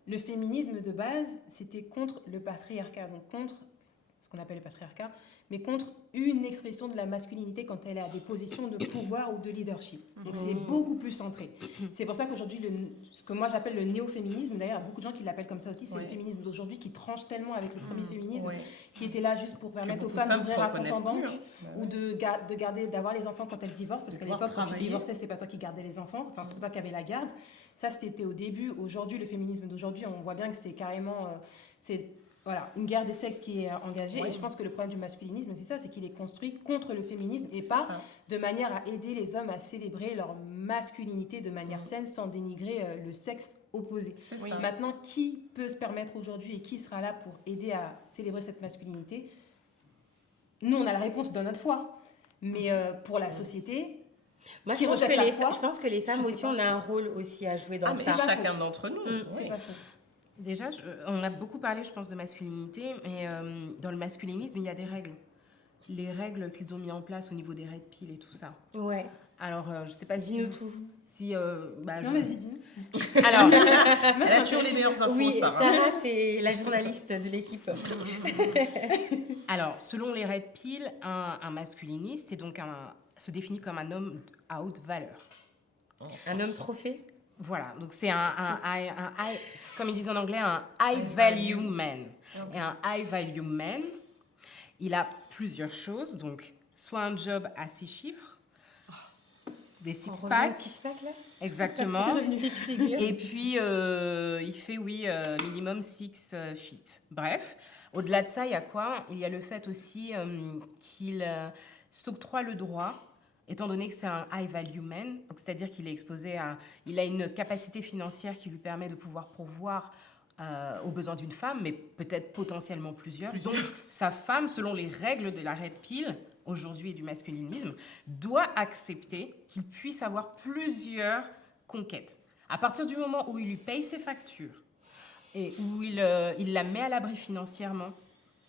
Le féminisme de base, c'était contre le patriarcat, donc contre ce qu'on appelle le patriarcat, mais contre une expression de la masculinité quand elle est à des positions de pouvoir ou de leadership. Donc c'est beaucoup plus centré. C'est pour ça qu'aujourd'hui, ce que moi j'appelle le néo-féminisme, d'ailleurs il y a beaucoup de gens qui l'appellent comme ça aussi, c'est le féminisme d'aujourd'hui qui tranche tellement avec le premier féminisme, qui était là juste pour permettre aux femmes d'ouvrir un compte en banque ou d'avoir les enfants quand elles divorcent, parce qu'à l'époque quand tu divorçais, c'est pas toi qui gardais les enfants, enfin c'est pas toi qui avais la garde. Ça c'était au début. Aujourd'hui, le féminisme d'aujourd'hui, on voit bien que c'est carrément... Voilà, une guerre des sexes qui est engagée. Et je pense que le problème du masculinisme, c'est ça, c'est qu'il est construit contre le féminisme et pas de manière à aider les hommes à célébrer leur masculinité de manière saine sans dénigrer le sexe opposé. Maintenant, qui peut se permettre aujourd'hui et qui sera là pour aider à célébrer cette masculinité? Nous, on a la réponse dans notre foi. Mais pour la société... Moi, je pense que les femmes aussi, on a un rôle aussi à jouer dans ça. Mais chacun d'entre nous. C'est pas faux. Déjà, on a beaucoup parlé, je pense, de masculinité, mais dans le masculinisme, il y a des règles. Les règles qu'ils ont mis en place au niveau des red pills et tout ça. Ouais. Alors, je sais pas si... Dis-nous tout. Non, vas-y, dis-nous. Alors, elle a toujours les meilleures infos, oui, Sarah. Sarah, c'est la journaliste de l'équipe. Alors, selon les red pills, un masculiniste, c'est donc se définit comme un homme à haute valeur. Un homme trophée. Voilà, donc c'est comme ils disent en anglais, un high value man. Et un high value man, il a plusieurs choses, donc soit un job à 6 chiffres, des six-packs. Six-pack là. Exactement. C'est devenu six figures. Et puis, il fait, minimum 6 feet. Bref, au-delà de ça, il y a quoi? Il y a le fait aussi qu'il s'octroie le droit, étant donné que c'est un high value man, c'est-à-dire qu'il est exposé il a une capacité financière qui lui permet de pouvoir pourvoir aux besoins d'une femme, mais peut-être potentiellement plusieurs. Donc, sa femme, selon les règles de la red pill, aujourd'hui et du masculinisme, doit accepter qu'il puisse avoir plusieurs conquêtes. À partir du moment où il lui paye ses factures et où il la met à l'abri financièrement,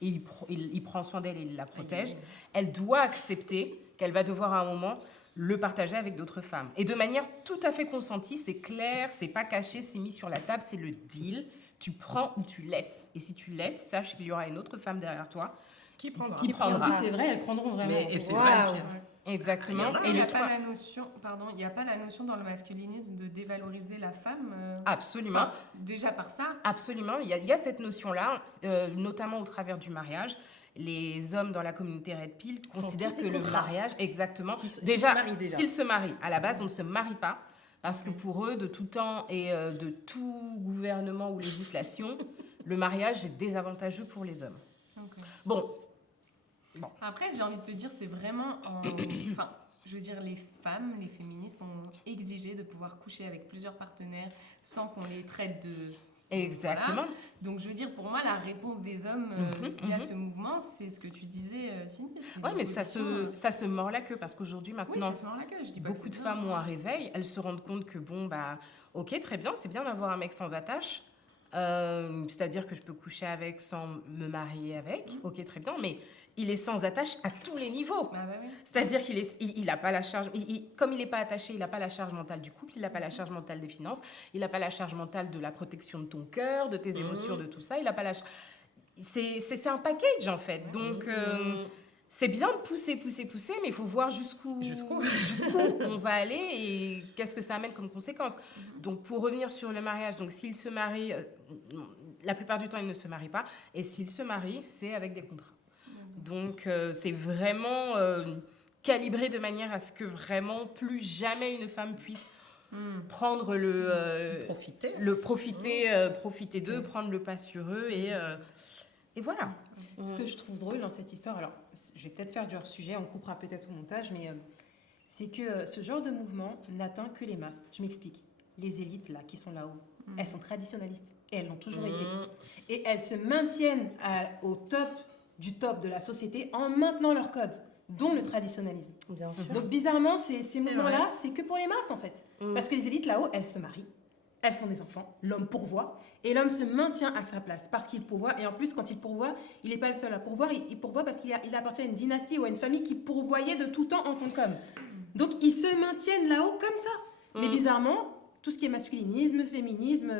et il prend soin d'elle et il la protège, elle doit accepter qu'elle va devoir à un moment le partager avec d'autres femmes. Et de manière tout à fait consentie, c'est clair, c'est pas caché, c'est mis sur la table, c'est le deal. Tu prends ou tu laisses. Et si tu laisses, sache qu'il y aura une autre femme derrière toi Qui prendra. En plus, c'est vrai, elles prendront vraiment. Mais c'est Wow. ça. Exactement. Il n'y Et a pas la notion dans le masculinisme de dévaloriser la femme. Absolument. Enfin, déjà par ça. Absolument. Il y a cette notion-là, notamment au travers du mariage. Les hommes dans la communauté Red Pill considèrent que le mariage, exactement, s'ils se marient, à la base, on ne se marie pas, parce que pour eux, de tout temps et de tout gouvernement ou législation, le mariage est désavantageux pour les hommes. Okay. Bon. Après, j'ai envie de te dire, c'est vraiment... Enfin, je veux dire, les femmes, les féministes ont exigé de pouvoir coucher avec plusieurs partenaires sans qu'on les traite de... Exactement. Voilà. Donc, je veux dire, pour moi, la réponse des hommes via ce mouvement, c'est ce que tu disais, Cindy. Oui, mais ça se mord la queue, parce qu'aujourd'hui, maintenant, ça se mord la queue. Je dis pas beaucoup de femmes ont un réveil, elles se rendent compte que, ok, très bien, c'est bien d'avoir un mec sans attache, c'est-à-dire que je peux coucher avec sans me marier avec, ok, très bien, mais il est sans attache à tous les niveaux. Oui. C'est-à-dire qu'il n'a pas la charge, comme il n'est pas attaché, il n'a pas la charge mentale du couple, il n'a pas la charge mentale des finances, il n'a pas la charge mentale de la protection de ton cœur, de tes émotions, de tout ça, il n'a pas la c'est un package en fait. Donc c'est bien de pousser, mais il faut voir jusqu'où on va aller et qu'est-ce que ça amène comme conséquence. Donc pour revenir sur le mariage, donc s'il se marie, la plupart du temps il ne se marie pas, et s'il se marie, c'est avec des contrats. Donc, c'est vraiment calibré de manière à ce que vraiment plus jamais une femme puisse prendre profiter d'eux, prendre le pas sur eux Et voilà. Ce que je trouve drôle dans cette histoire, alors je vais peut-être faire du hors-sujet, on coupera peut-être au montage, mais c'est que ce genre de mouvement n'atteint que les masses. Je m'explique. Les élites là, qui sont là-haut, elles sont traditionnalistes et elles l'ont toujours été. Et elles se maintiennent au top du top de la société en maintenant leur code, dont le traditionnalisme. Bien sûr. Donc bizarrement, ces mouvements-là, c'est que pour les masses en fait. Mm. Parce que les élites là-haut, elles se marient, elles font des enfants, l'homme pourvoit, et l'homme se maintient à sa place parce qu'il pourvoit. Et en plus, quand il pourvoit, il n'est pas le seul à pourvoir, il pourvoit parce qu'il appartient à une dynastie ou à une famille qui pourvoyait de tout temps en tant qu'homme. Donc ils se maintiennent là-haut comme ça. Mais bizarrement, tout ce qui est masculinisme, féminisme,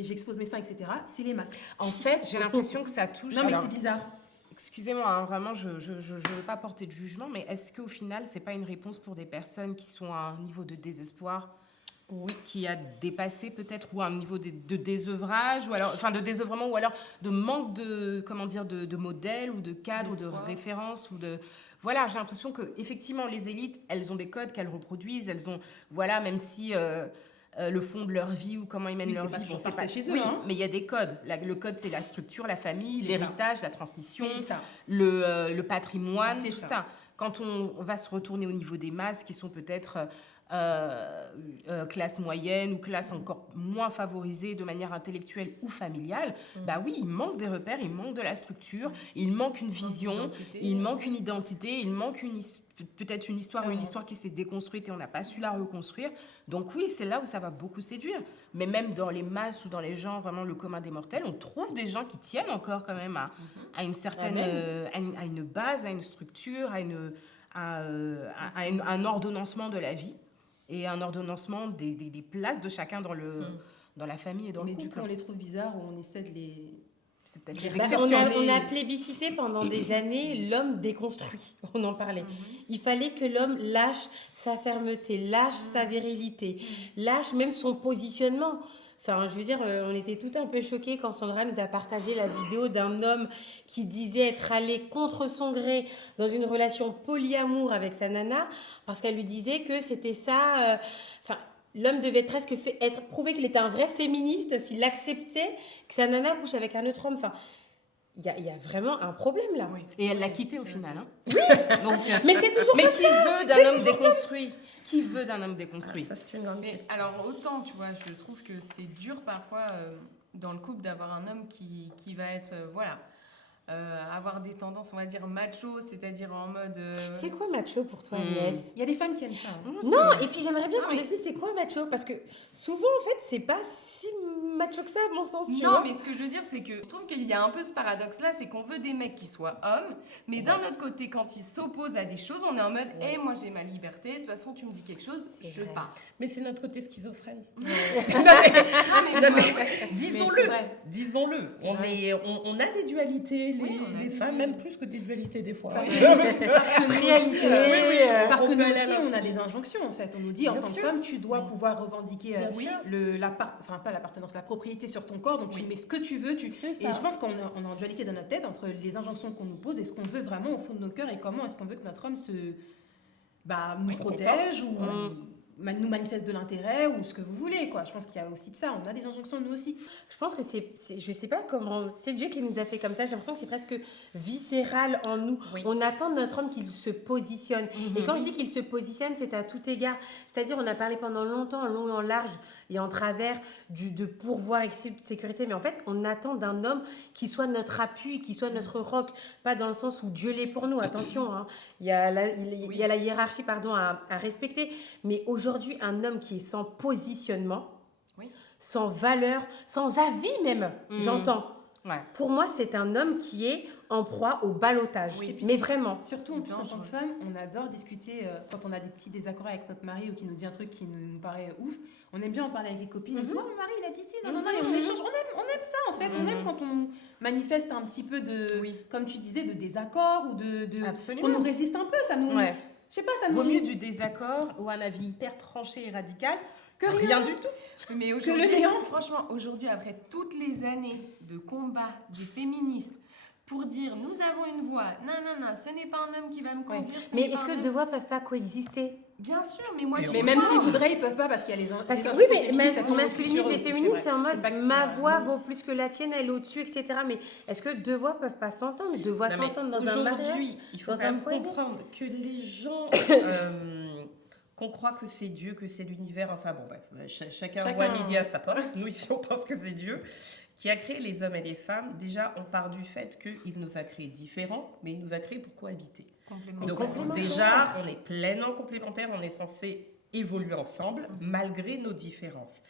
j'expose mes seins, etc., c'est les masses. En fait, j'ai l'impression que ça touche... Non mais alors, c'est bizarre. excusez-moi, hein, vraiment, je ne veux pas porter de jugement, mais est-ce qu'au final, c'est pas une réponse pour des personnes qui sont à un niveau de désespoir, qui a dépassé peut-être, ou à un niveau de désœuvrage, ou alors, enfin de désœuvrement, ou alors de manque de, comment dire, de modèles, ou de cadres, ou de références, ou de... Voilà, j'ai l'impression que effectivement les élites, elles ont des codes qu'elles reproduisent, elles ont, voilà, même si le fond de leur vie ou comment ils mènent leur vie, toujours c'est parfait chez eux. Oui, Hein. mais il y a des codes. Le code, c'est la structure, la famille, C'est l'héritage, la transmission, C'est ça. le patrimoine, C'est tout ça. ça. Quand on va se retourner au niveau des masses, qui sont peut-être classe moyenne ou classe encore moins favorisée de manière intellectuelle ou familiale, bah oui, il manque des repères, il manque de la structure, il manque une vision, il manque une identité, il manque peut-être une histoire ou une histoire qui s'est déconstruite et on n'a pas su la reconstruire. Donc oui, c'est là où ça va beaucoup séduire. Mais même dans les masses ou dans les gens, vraiment le commun des mortels, on trouve des gens qui tiennent encore quand même à une certaine... à une base, à une structure, à un ordonnancement de la vie et un ordonnancement des places de chacun dans la famille et dans le Mais couple. du coup, on les trouve bizarres ou on essaie de les... C'est peut-être les Bah, exceptions. on a plébiscité pendant des années l'homme déconstruit. On en parlait. Il fallait que l'homme lâche sa fermeté, lâche sa virilité, lâche même son positionnement. Enfin, je veux dire, on était tout un peu choqués quand Sandra nous a partagé la vidéo d'un homme qui disait être allé contre son gré dans une relation polyamour avec sa nana parce qu'elle lui disait que c'était ça... l'homme devait presque prouver qu'il était un vrai féministe s'il acceptait que sa nana couche avec un autre homme. Enfin, il y a vraiment un problème là. Oui. Et elle l'a quitté au final. Hein. Oui. Donc, mais c'est toujours mais comme qui ça. veut d'un homme déconstruit? Qui veut d'un homme déconstruit? Ça, c'est une grande Mais question. alors autant, tu vois, je trouve que c'est dur parfois dans le couple d'avoir un homme qui va être, avoir des tendances, on va dire, macho, c'est-à-dire en mode... C'est quoi macho pour toi, Agnès? Il y a des femmes qui aiment ça. Hein. Non, et puis j'aimerais bien Non, qu'on mais- dise c'est quoi macho, parce que souvent en fait c'est pas si macho que ça à mon sens, tu Non, vois. mais ce que je veux dire, c'est que je trouve qu'il y a un peu ce paradoxe-là, c'est qu'on veut des mecs qui soient hommes, mais d'un autre côté, quand ils s'opposent à des choses, on est en mode, hé, moi j'ai ma liberté, de toute façon, tu me dis quelque chose, C'est je vrai. pars. Mais c'est notre côté schizophrène. Non, mais Non, mais c'est disons-le, vrai. disons-le. On a des dualités, Oui, on a les des femmes, même plus que des dualités des fois. Parce Parce que- que- Parce que nous Réalité, aussi, parce on que peut nous aller à aussi, l'infini. on a des injonctions en fait. On nous dit Bien en tant que sûr. femme, tu dois pouvoir revendiquer Bien sûr. pas l'appartenance, la propriété sur ton corps. Donc tu mets ce que tu veux. C'est Et ça. je pense qu'on a en dualité dans notre tête entre les injonctions qu'on nous pose et ce qu'on veut vraiment au fond de nos cœurs et comment est-ce qu'on veut que notre homme nous protège ou nous manifeste de l'intérêt ou ce que vous voulez, quoi. Je pense qu'il y a aussi de ça. On a des injonctions nous aussi. Je pense que je sais pas comment, c'est Dieu qui nous a fait comme ça, j'ai l'impression que c'est presque viscéral en nous. Oui. On attend de notre homme qu'il se positionne. Et quand je dis qu'il se positionne, c'est à tout égard. C'est-à-dire, on a parlé pendant longtemps, en long et en large et en travers de pourvoir et sécurité, mais en fait, on attend d'un homme qui soit notre appui, qui soit notre roc, pas dans le sens où Dieu l'est pour nous, attention, hein. Il y a la hiérarchie, à respecter, mais aujourd'hui, un homme qui est sans positionnement, sans valeur, sans avis même, j'entends. Ouais. Pour moi, c'est un homme qui est en proie au ballottage. Oui, et puis mais vraiment. Surtout, en plus, en tant que femme, on adore discuter quand on a des petits désaccords avec notre mari ou qui nous dit un truc qui nous paraît ouf. On aime bien en parler avec les copines. Et toi, mon mari, il a dit ci, non, et on échange. On aime ça, en fait. On aime quand on manifeste un petit peu de, comme tu disais, de désaccord ou Absolument. Mm. qu'on nous résiste un peu. Ça nous... Ouais. Je sais pas, ça nous... Vaut mieux du désaccord ou un avis hyper tranché et radical que rien du tout. Mais le aujourd'hui, néant. franchement, aujourd'hui, après toutes les années de combat des féministes pour dire nous avons une voix. Non, ce n'est pas un homme qui va me conduire. ce Mais n'est pas est-ce un que homme- deux voix peuvent pas coexister? Bien sûr, mais moi, Mais je Mais suis même pas- s'ils voudraient, ils peuvent pas parce qu'il y a les Parce que les oui, institutions mais féministes, elles tombent aussi masculiniste sur eux et aussi, féministe, vrai. c'est en mode pas que sur, ma voix nous. vaut plus que la tienne, elle est au-dessus, etc. Mais est-ce que deux voix peuvent pas s'entendre? Deux voix Non, mais s'entendent dans un mariage? aujourd'hui, il faut dans quand un même foyer. comprendre que les gens qu'on croit que c'est Dieu, que c'est l'univers, enfin bon bref, chacun voit midi à sa porte. Nous ici on pense que c'est Dieu qui a créé les hommes et les femmes. Déjà on part du fait qu'il nous a créés différents, mais il nous a créés pour cohabiter. Complémentaire. Donc complémentaires. déjà on est pleinement complémentaires, on est censé évoluer ensemble malgré nos différences.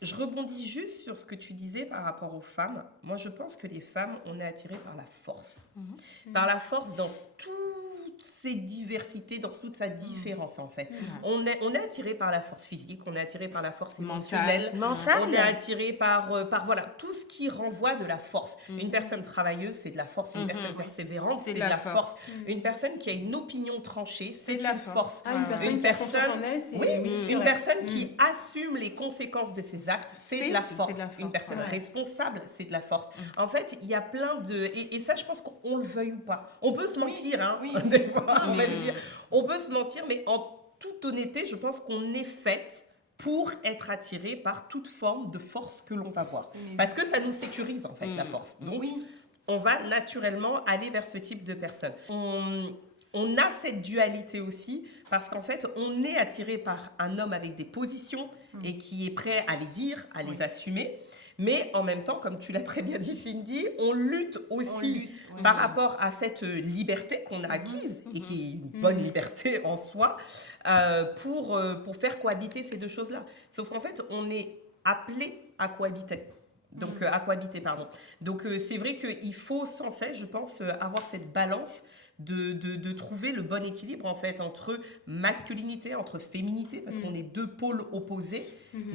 Je rebondis juste sur ce que tu disais par rapport aux femmes. Moi, je pense que les femmes, on est attirées par la force. Par la force dans toutes ses diversités, dans toute sa différence, en fait. On est attiré par la force physique, on est attiré par la force émotionnelle. Mentale. On est attiré par voilà, tout ce qui renvoie de la force. Une personne travailleuse, c'est de la force. Une personne persévérante, c'est de la force. Une personne qui a une opinion tranchée, c'est de la une force. force. Ah, une personne Une qui a confiance personne- en elle, c'est... Oui, c'est une vrai. personne qui assume les conséquences de ses actes, c'est de la force. de la force, Une personne ouais. responsable, c'est de la force. En fait, il y a plein de... Et ça, je pense qu'on le veuille ou pas. On peut se mentir, hein, oui. des fois, on va mais- se dire. On peut se mentir, mais en toute honnêteté, je pense qu'on est faite pour être attiré par toute forme de force que l'on va voir. Mais- Parce que ça nous sécurise, en fait, la force. Donc, Oui. on va naturellement aller vers ce type de personnes. On a cette dualité aussi parce qu'en fait, on est attiré par un homme avec des positions et qui est prêt à les dire, à les assumer. Mais en même temps, comme tu l'as très bien dit Cindy, on lutte aussi On lutte, oui. par rapport à cette liberté qu'on a acquise et qui est une bonne liberté en soi pour faire cohabiter ces deux choses-là. Sauf qu'en fait, on est appelé à cohabiter. Donc, à cohabiter, pardon. Donc, c'est vrai qu'il faut sans cesse, je pense, avoir cette balance de trouver le bon équilibre, en fait, entre masculinité, entre féminité, parce qu'on est deux pôles opposés,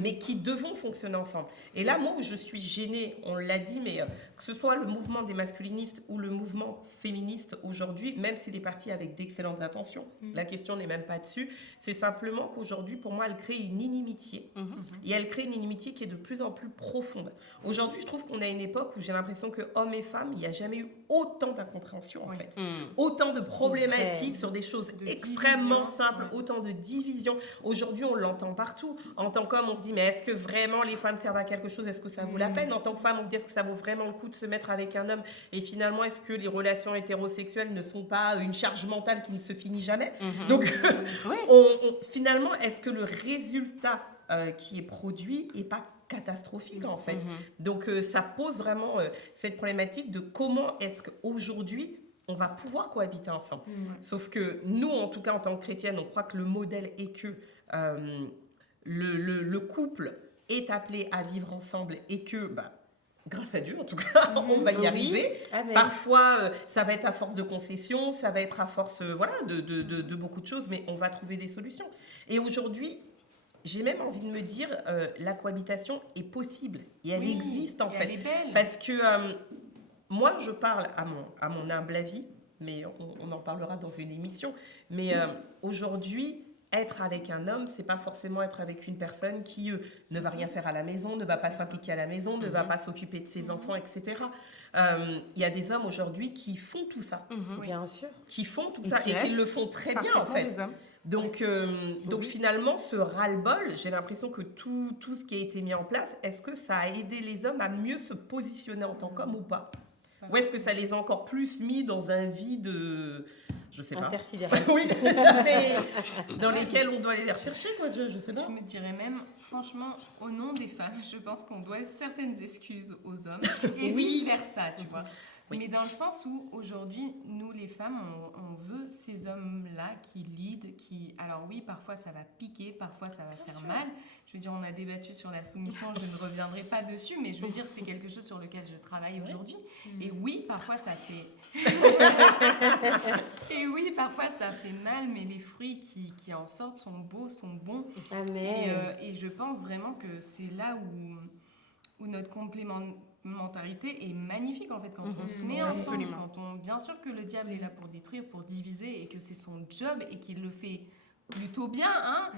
mais qui devront fonctionner ensemble. Et là, moi, où je suis gênée, on l'a dit, mais que ce soit le mouvement des masculinistes ou le mouvement féministe aujourd'hui, même s'il est parti avec d'excellentes intentions, la question n'est même pas dessus, c'est simplement qu'aujourd'hui, pour moi, elle crée une inimitié. Et elle crée une inimitié qui est de plus en plus profonde. Aujourd'hui, je trouve qu'on a une époque où j'ai l'impression que hommes et femmes, il n'y a jamais eu autant d'incompréhension, en fait. Autant de problématiques sur des choses De extrêmement division, simples, autant de divisions. Aujourd'hui, on l'entend partout. En tant qu'homme, on se dit, mais est-ce que vraiment les femmes servent à quelque chose? Est-ce que ça vaut la peine? En tant que femme, on se dit, est-ce que ça vaut vraiment le coup de se mettre avec un homme? Et finalement, est-ce que les relations hétérosexuelles ne sont pas une charge mentale qui ne se finit jamais? Donc, finalement, est-ce que le résultat qui est produit n'est pas catastrophique en fait? Donc, ça pose vraiment cette problématique de comment est-ce qu'aujourd'hui, on va pouvoir cohabiter ensemble. Sauf que nous, en tout cas, en tant que chrétiennes, on croit que le modèle est que le couple est appelé à vivre ensemble et que, grâce à Dieu, en tout cas, on va y arriver. Amen. Parfois, ça va être à force de concessions, ça va être à force de beaucoup de choses, mais on va trouver des solutions. Et aujourd'hui, j'ai même envie de me dire, la cohabitation est possible et elle existe en et fait. Elle est belle. Parce que moi, je parle à mon humble avis, mais on en parlera dans une émission. Mais aujourd'hui, être avec un homme, c'est pas forcément être avec une personne qui ne va rien faire à la maison, ne va pas s'impliquer à la maison, ne va pas s'occuper de ses enfants, etc. Il y a des hommes aujourd'hui qui font tout ça, Bien sûr. qui font tout Et ça qui et qui restent le font très bien en Parfaitement fait. des hommes. Donc finalement, ce ras-le-bol, j'ai l'impression que tout ce qui a été mis en place, est-ce que ça a aidé les hommes à mieux se positionner en tant qu'hommes ou pas? Ou est-ce que ça les a encore plus mis dans un vide, je sais pas. Intersidéral. Oui, mais dans lesquels on doit aller les rechercher, quoi, je sais pas. Je me dirais même, franchement, au nom des femmes, je pense qu'on doit certaines excuses aux hommes et vice-versa, tu vois. Oui. Mais dans le sens où, aujourd'hui, nous, les femmes, on veut ces hommes-là qui lead, qui... Alors oui, parfois, ça va piquer, parfois, ça va faire mal. Je veux dire, on a débattu sur la soumission, je ne reviendrai pas dessus, mais je veux dire, c'est quelque chose sur lequel je travaille aujourd'hui. Et oui, parfois, ça fait... Et oui, parfois, ça fait mal, mais les fruits qui en sortent sont beaux, sont bons. Amen. Et je pense vraiment que c'est là où notre complémentarité est magnifique en fait quand on se met ensemble, absolument. bien sûr que le diable est là pour détruire, pour diviser et que c'est son job et qu'il le fait plutôt bien, hein.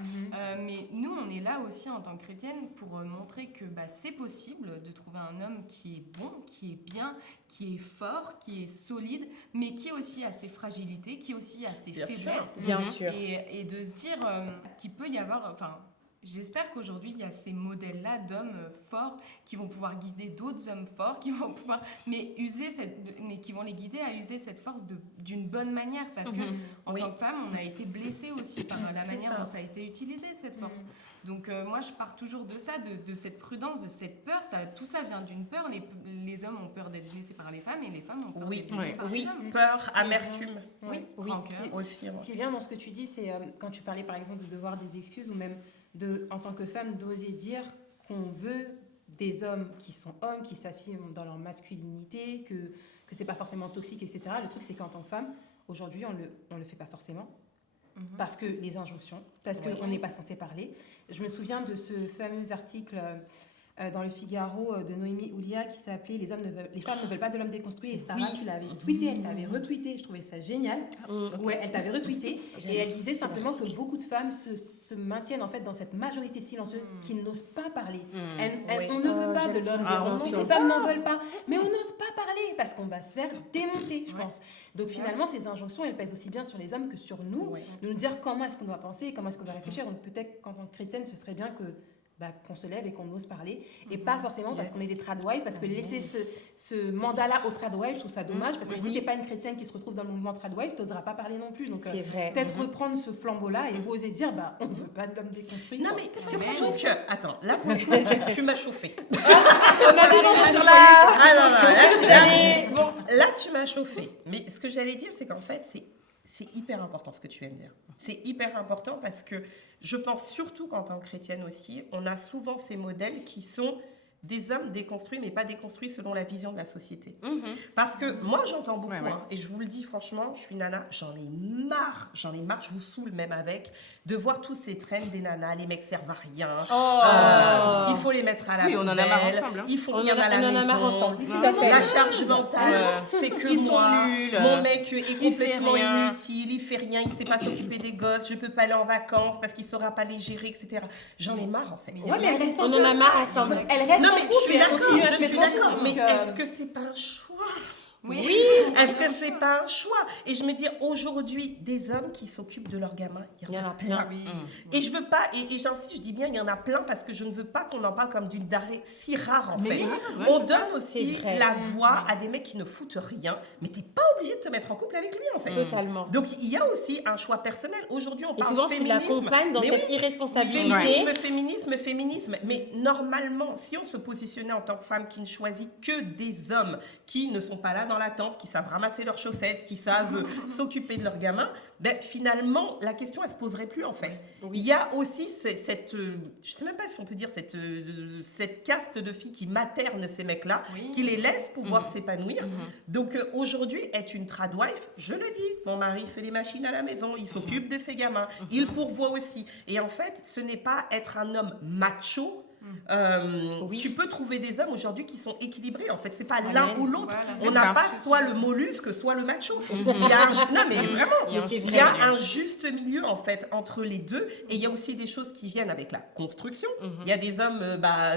Mais nous, on est là aussi en tant que chrétienne pour montrer que c'est possible de trouver un homme qui est bon, qui est bien, qui est fort, qui est solide, mais qui aussi a ses fragilités, qui aussi a ses faiblesses. Bien sûr. Et de se dire qu'il peut y avoir... J'espère qu'aujourd'hui, il y a ces modèles-là d'hommes forts qui vont pouvoir guider d'autres hommes forts, qui vont pouvoir, mais qui vont les guider à user cette force d'une bonne manière. Parce que en tant que femme, on a été blessée aussi par la manière dont ça a été utilisé, cette force. Donc moi, je pars toujours de ça, de cette prudence, de cette peur. Tout ça vient d'une peur. Les hommes ont peur d'être blessés par les femmes et les femmes ont peur d'être blessées par les hommes. Peur, amertume. Oui, Aussi. Ce qui est bien dans ce que tu dis, c'est quand tu parlais par exemple de devoir des excuses ou même en tant que femme, d'oser dire qu'on veut des hommes qui sont hommes, qui s'affirment dans leur masculinité, que c'est pas forcément toxique, etc. Le truc, c'est qu'en tant que femme, aujourd'hui, on le fait pas forcément. Parce que les injonctions, parce qu'on n'est pas censé parler. Je me souviens de ce fameux article dans le Figaro de Noémie Oulia qui s'appelait les femmes ne veulent pas de l'homme déconstruit. Et Sarah, tu l'avais tweeté, elle t'avait retweeté. Je trouvais ça génial. Ouais, elle t'avait retweeté. Et elle disait simplement que beaucoup de femmes se maintiennent en fait dans cette majorité silencieuse qui n'ose pas parler. On ne veut pas de l'homme déconstruit. Les femmes n'en veulent pas. Mais on n'ose pas parler parce qu'on va se faire démonter, je pense. Donc finalement, ces injonctions, elles pèsent aussi bien sur les hommes que sur nous. De nous dire comment est-ce qu'on doit penser, comment est-ce qu'on doit réfléchir. Donc peut-être qu'en tant que chrétienne, ce serait bien qu'on se lève et qu'on ose parler. Et pas forcément parce qu'on est des tradwives, parce que laisser ce mandat-là aux tradwives, je trouve ça dommage, parce que si t'es pas une chrétienne qui se retrouve dans le mouvement tradwive, t'oseras pas parler non plus. Donc peut-être reprendre ce flambeau-là et oser dire, on veut pas d'homme déconstruit. Non, mais surtout que... Attends, là, tu m'as chauffé. Là, tu m'as chauffé. Mais ce que j'allais dire, c'est qu'en fait, c'est hyper important ce que tu viens de dire. C'est hyper important parce que je pense surtout qu'en tant que chrétienne aussi, on a souvent ces modèles qui sont des hommes déconstruits, mais pas déconstruits selon la vision de la société. Parce que moi, j'entends beaucoup, et je vous le dis franchement, je suis nana, j'en ai marre, je vous saoule même avec, de voir tous ces traînes des nanas, les mecs servent à rien, il faut les mettre à la poubelle, on en a marre ensemble. Il faut rien à la maison. On en a marre ensemble. La charge mentale, c'est que ils moi, sont nuls, mon mec est complètement rien. inutile, il fait rien, il sait pas s'occuper des gosses, je peux pas aller en vacances parce qu'il saura pas les gérer, etc. J'en ai marre en fait. Ouais, mais On en a marre ensemble. Elle reste Non, en mais couple je suis et elle d'accord, continue à se je suis mettre en couple, d'accord. Mais donc, est-ce que c'est pas un choix? Oui. Est-ce que c'est pas un choix? Et je me dis, aujourd'hui, des hommes qui s'occupent de leurs gamins, il y en a plein. Et je veux pas, et j'insiste, je dis bien, il y en a plein parce que je ne veux pas qu'on en parle comme d'une denrée si rare en fait. On donne aussi la voix à des mecs qui ne foutent rien, mais t'es pas obligé de te mettre en couple avec lui en fait. Totalement. Donc il y a aussi un choix personnel. Aujourd'hui, on Et parle souvent, féminisme. tu l'accompagnes dans mais cette irresponsabilité. Féminisme. Mais normalement, si on se positionnait en tant que femme qui ne choisit que des hommes qui ne sont pas là dans l'attente, qui savent ramasser leurs chaussettes, qui savent s'occuper de leurs gamins, finalement, la question, elle se poserait plus en fait. Il y a aussi cette, je sais même pas si on peut dire cette caste de filles qui maternent ces mecs-là, qui les laissent pouvoir s'épanouir. Donc aujourd'hui, être une tradwife, je le dis, mon mari fait les machines à la maison, il s'occupe de ses gamins, il pourvoit aussi. Et en fait, ce n'est pas être un homme macho. Tu peux trouver des hommes aujourd'hui qui sont équilibrés. En fait, c'est pas l'un ou l'autre. On n'a pas soit le mollusque, soit le macho. Il y a non, mais vraiment, il y a un juste milieu en fait entre les deux. Et il y a aussi des choses qui viennent avec la construction. Il y a des hommes,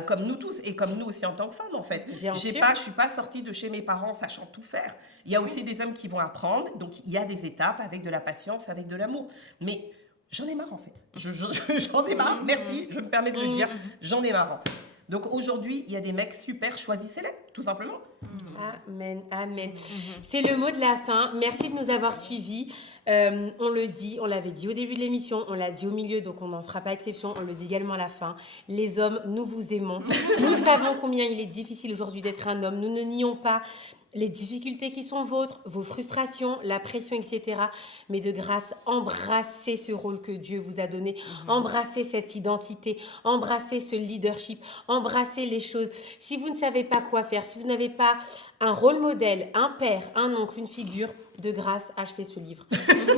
comme nous tous et comme nous aussi en tant que femmes en fait. Je suis pas sortie de chez mes parents sachant tout faire. Il y a aussi des hommes qui vont apprendre. Donc il y a des étapes avec de la patience, avec de l'amour. Mais j'en ai marre en fait. J'en ai marre, merci, je me permets de le dire. J'en ai marre en fait. Donc aujourd'hui, il y a des mecs super, choisissez-les, tout simplement. Amen, amen. C'est le mot de la fin. Merci de nous avoir suivis. On le dit, on l'avait dit au début de l'émission, on l'a dit au milieu, donc on n'en fera pas exception. On le dit également à la fin. Les hommes, nous vous aimons. Nous savons combien il est difficile aujourd'hui d'être un homme. Nous ne nions pas les difficultés qui sont vôtres, vos frustrations, la pression, etc. Mais de grâce, embrassez ce rôle que Dieu vous a donné. Embrassez cette identité. Embrassez ce leadership. Embrassez les choses. Si vous ne savez pas quoi faire, si vous n'avez pas un rôle modèle, un père, un oncle, une figure, de grâce, achetez ce livre.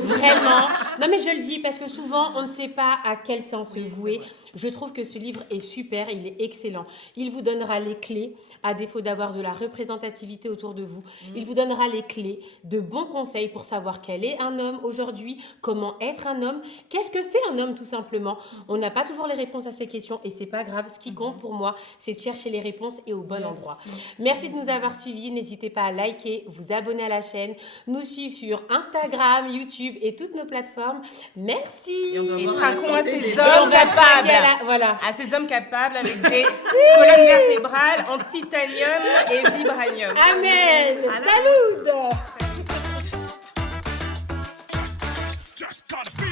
Vraiment. Non, mais je le dis parce que souvent, on ne sait pas à quel sens se vouer. Je trouve que ce livre est super, il est excellent. Il vous donnera les clés, à défaut d'avoir de la représentativité autour de vous. Il vous donnera les clés de bons conseils pour savoir quel est un homme aujourd'hui, comment être un homme, qu'est-ce que c'est un homme tout simplement. On n'a pas toujours les réponses à ces questions et c'est pas grave. Ce qui compte pour moi, c'est de chercher les réponses et au bon endroit. Merci de nous avoir suivis. N'hésitez pas à liker, vous abonner à la chaîne, nous suivre sur Instagram, YouTube et toutes nos plateformes. Merci. Et traquons à ces Et on hommes va traquer capables. voilà. À ces hommes capables avec des colonnes vertébrales en titanium et vibranium. Amen. Salut. Just gotta feel